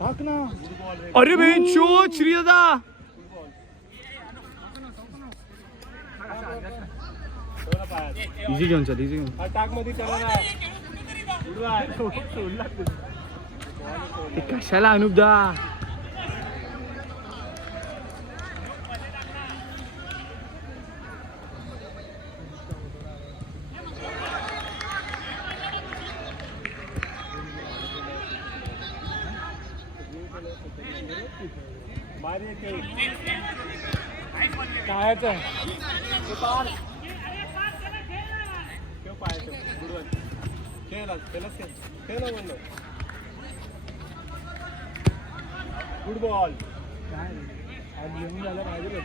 टाक ना. अरे बेंचो श्री दादा. इझी घेऊन चल. इझी घेऊन. टाक मध्ये चला ना. कशाला अनुपदा. कायचं गुड बॉल. आज येऊन झालं पाहिजे.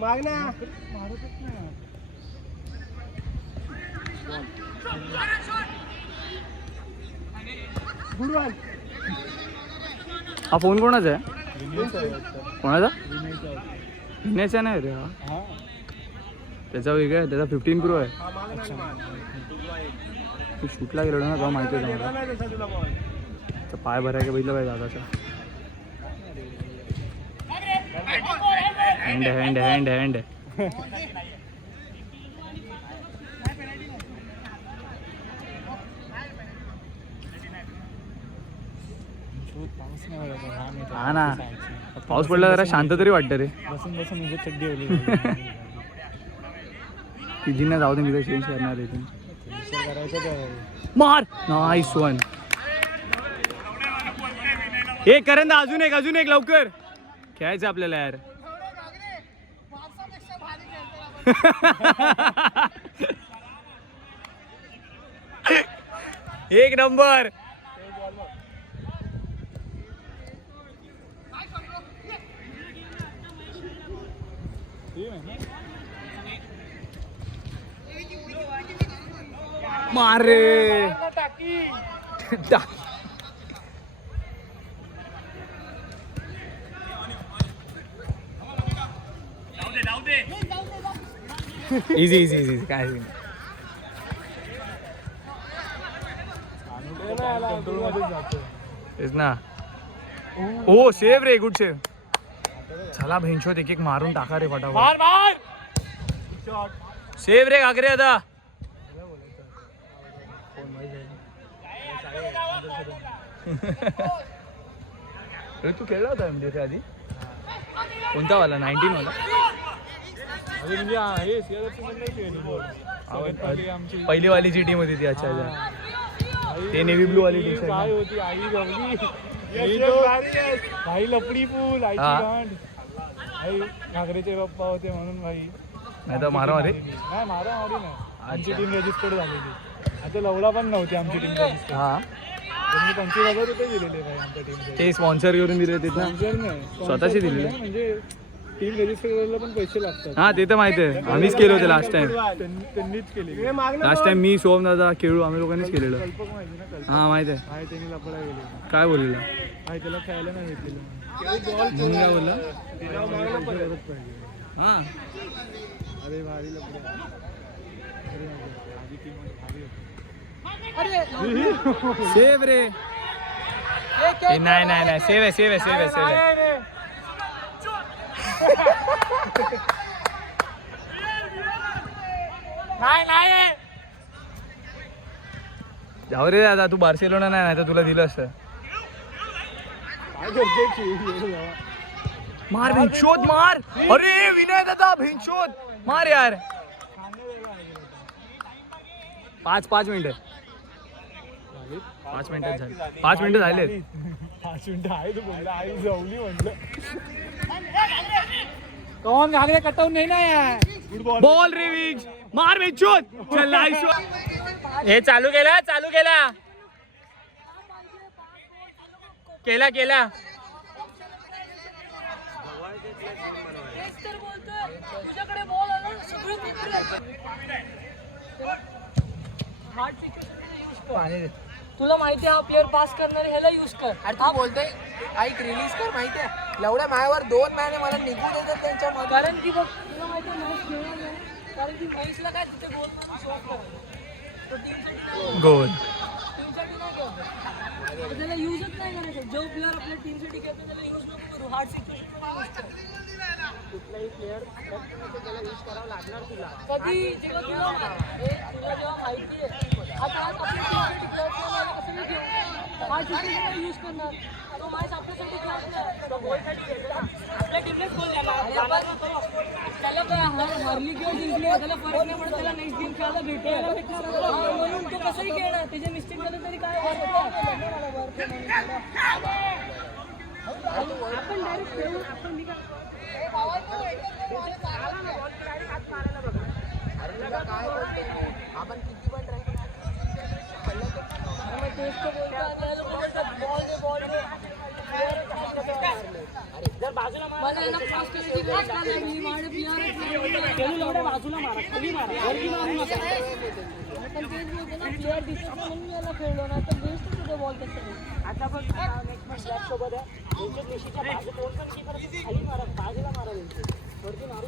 माग ना. हा फोन कोणाचा आहे? कोणाचा? विनयचा नाही रे हा. त्याचा वेगळा आहे, त्याचा 15 Pro आहे. तू शूटला गेलो ना तेव्हा माहिती होतं मला. तर पाय भरायला बघितलं पाहिजे दादाचा. हँड हँड हँड हँड हा ना, पाऊस पडला जरा शांत तरी वाटतं रे. बसून बसून म्हणजे चड्डी ओली. तिजींना जाऊ दे, मी तर चेंज करणार आहे. करायचं मार, नाईस वन. हे करेन ना, अजून एक लवकर खेळायचं आपल्याला यार. एक नंबर. मार रे. इझी इझी इझी काय तेच ना. ओ सेव रे, गुड सेव. चला भेंचोत एक मारून टाका रे फटाफट. सेव रे घागरे आता. तू खेळला होता म्हणजे आधी कोणता वाला? 19 वाला. पहिली वालीची टीम होती ती. अच्छा अच्छा, ते नेव्ही ब्लू वाली टी काय होती आई गवली. भाई लपडी पूल आईची गांड. भाई घागरेचे बाप्पा होते म्हणून भाई. नाही तर मारामारी नाही, मारामारी नाही. आमची टीम रजिस्टर्ड झालेली. आता लवला पण नव्हती आमची टीम रजिस्टर्ड. हा, त्यांनी 25,000 रुपये दिलेले भाई आमच्या टीमचे. ते स्पॉन्सर करून दिले होते ना. स्वतःचे दिलेले. म्हणजे टीम रजिस्टर करायला पण पैसे लागतात. हा ते तर माहिती आहे, आम्हीच केलं होतं लास्ट टाइम. त्यांनीच केले. लास्ट टाइम मी सोहम दादा खेळू आम्ही लोकांनीच केलेलं. कल्पक माहिती ना, कल्पक. हा माहिती आहे. भाई त्यांनी लपडा गेले. काय बोललेलं? भाई त्याला खेळायला नाही भेटलेलं. म्हणून काय बोलला? हा अरे भारी लपडा. आधी टीम भारी होती. सेव रे. ए, नाही नाही नाही, सेव आहे सेव आहे सेव आहे सेव आहे. नाही जाऊ रे दादा, तू बार्सिलोना नाही तर तुला दिलं असतं. मार भिंचोद मार. अरे विनय दादा भिंचोद मार यार. 5 मिनिटं. 5 मिनिटं झाली. 5 मिनिटं झाले. 5 मिनिटं आहे. तू बोलला आई जवली म्हटलं. कौन घागरे कटवून नाही ना यार. बॉल रे विंग्स. मार भिंचोद. चल नाईस. हे चालू केला केला. तुझ्याकडे बॉल आला सगळं तुला माहिती आहे हा प्लेअर पास करणार ह्याला यूज कर. अरे तू बोलतोय ऐक, रिलीज कर. माहिती आहे एवढ्या मायावर 2 मॅने मला निघून देतात त्यांच्या मध्ये. कारण की बघ तुला माहिती आहे महेश खेळणार नाही. कारण की महेशला काय तिथे गोल मारून शॉट करायचा. तो टीमसाठी गोल. नाही खेळतो. त्याला यूजच नाही करायचं. जो प्लेअर आपल्या टीमसाठी खेळतो त्याला यूज नको करू. हार्ड सिच्युएशन कुठलाही प्लेअर त्याला यूज करावं लागणार तुला. कधी जेव्हा तुला जेव्हा माहिती आहे आता आज आपल्या टीमसाठी खेळतो कसं नाही घेऊ. हार्ड सिच्युएशन यूज करणार. तो मॅच आपल्यासाठी खेळतो. आपल्या टीमनेच गोल त्याला हरली किंवा जिंकली त्याला फरक नाही पडत. त्याला नेक्स्ट गेम खेळायला भेटेल म्हणून तो कसंही खेळणार. त्याचे मिस्टेक झालं तरी काय आपण डायरेक्ट खेळू. आपण काय बोलतोय मी? आपण किती पण ट्राय मला पण तेच बोलतो ना प्लेअर दिसतो म्हणून मी याला खेळलो ना तर बेस्ट तुझं बॉल कसं आता बघ नेक्स्ट मॅच ब्लॅक सोबत आहे त्यांच्या मेशीच्या बाजू कोण पण कीपर खाली मारा बाजूला मारा वरती मारू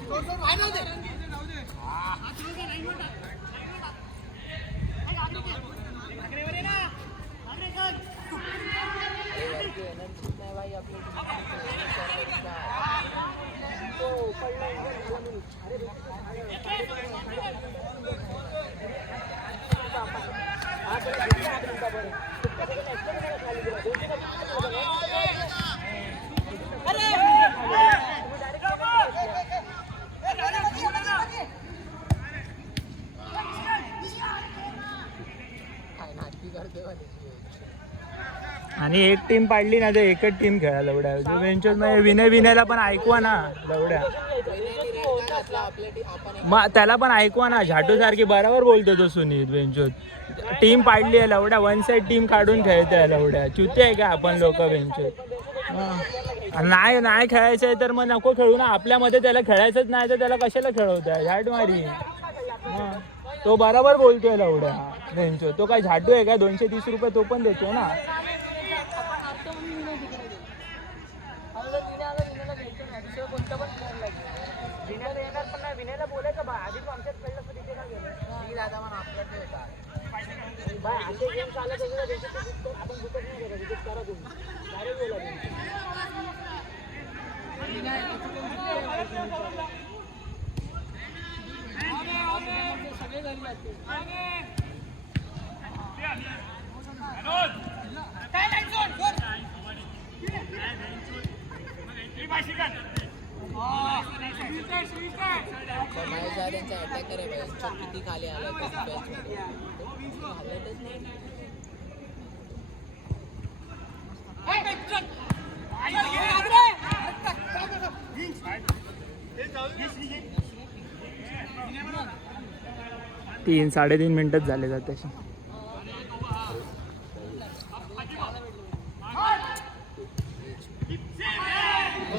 आणि एक टीम पाडली ना तर एकच टीम खेळा लवड्या वेंचूर विनयला पण ऐकवा ना लवड्या मग त्याला पण ऐकवा ना झाटू सारखी बरोबर बोलतो तो सुनील वेंचूर टीम पाडली आहे लवड्या वन साईड टीम काढून खेळते लवड्या चुती आहे का आपण लोक वेंचूर नाही खेळायचं आहे तर मग नको खेळू ना आपल्यामध्ये त्याला खेळायचंच नाही तर त्याला कशाला खेळवताय झाट मारी तो बरोबर बोलतोय लवड्या वेंचूर तो काय झाटू आहे का 230 रुपये तो पण देतो ना विनयला बोलायचं बा आधीच आमच्यात कळलं पण तिथे काय गेलं असे गेम चालत आपण बुकत नाही करा विकेट करा तुम्ही डायरेक्ट बोला सगळे घरी जाते त्यांचा अटॅकर आहे किती खाली आला तीन 3.5 मिनिटच झाले त्याची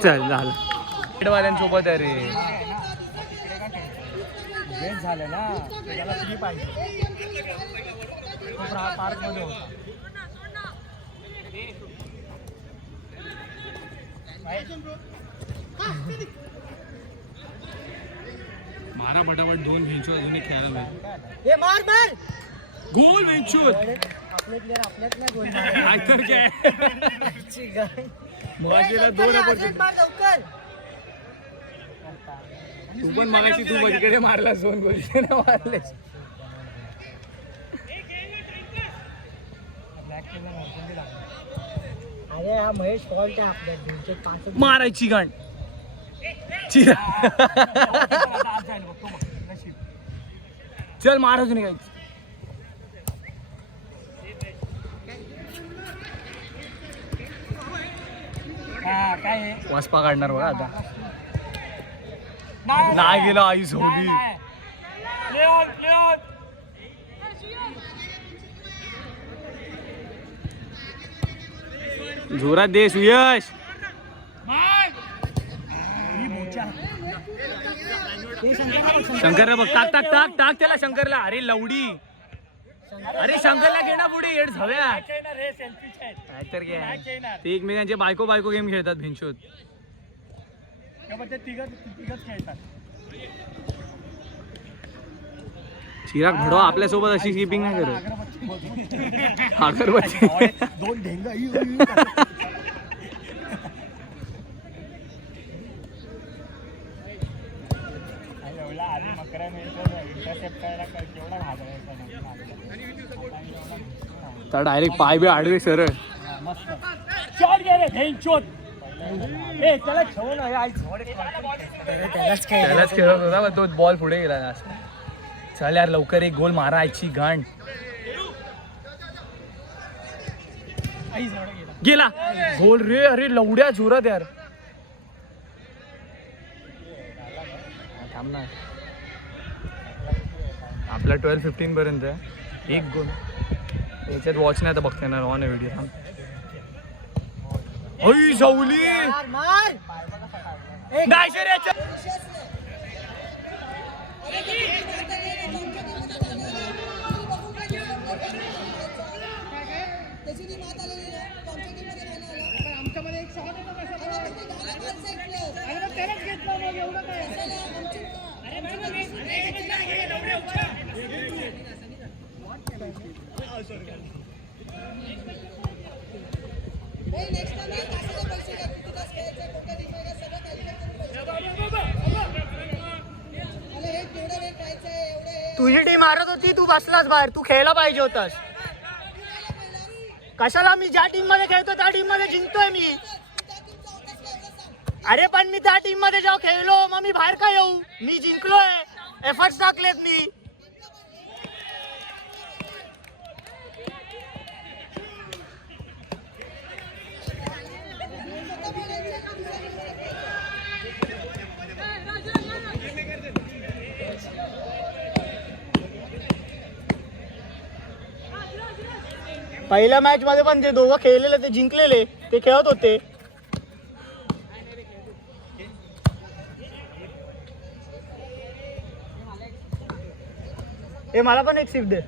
चल झालं वाल्यांसोबत आहे रे वेट झालं ना त्याला फ्री पाहिजे पार्क मध्ये होता मारा पटापट 2 भेंचू अजून खेळायला हे मार मार गोल भेंचू आपले प्लेयर आपल्यात नाही गोल नाहीतर काय मगाशीला 2 अपॉर्च्युनिटी मार लवकर तू पण मगाशी तू बजीकडे मारला 2 गोल मारले अरे हा महेश फॉल्ट आहे आपल्या 5 मारायची गाण चल महाराज नाही काय वासपा काढणार बघा आता नाही गेला आई झोपली जोरात दे सुयश शंकरला बघ टाक टाक टाक टाक त्याला शंकरला अरे लवडी अरे शंकरला घे ना पुढे येड झव्या तर ते एकमेकांचे बायको गेम खेळतात भिंशोत चिराग भडवा आपल्यासोबत अशी स्किपिंग नाही करत अगरबत्ती 2 ढेंगा आधी मकरा मिळतो इंटरसेप्ट करायला केवढा घाबरायचा तर डायरेक्ट पाय बी आडवे सरळ मस्त शॉट घे रे भेंचोत ए त्याला खेळू ना आई त्यालाच खेळत होता पण तो बॉल पुढे गेला ना चल यार लवकर एक गोल मारायची घाण गेला गोल रे अरे लवड्या जोरात यार थांब ना आपला 12-15 पर्यंत एक गोल याच्यात वॉच नाही आता बघता येणार ऑन व्हिडिओ थांब ओय जाऊली मार नाही तुझी टीम मारत होती, तू बसलास बाहेर. तू खेळला पाहिजे होतास. कशाला? मी ज्या टीम मध्ये खेळतो त्या टीम मध्ये जिंकतोय मी. अरे पण मी त्या टीम मध्ये जेव्हा खेळलो मग मी बाहेर का येऊ? मी जिंकलोय, एफर्ट्स टाकलेत मी. पहिल्या मॅच मध्ये पण ते दोघं खेळलेले, ते जिंकलेले, ते खेळत होते. हे मला पण एक सिप दे.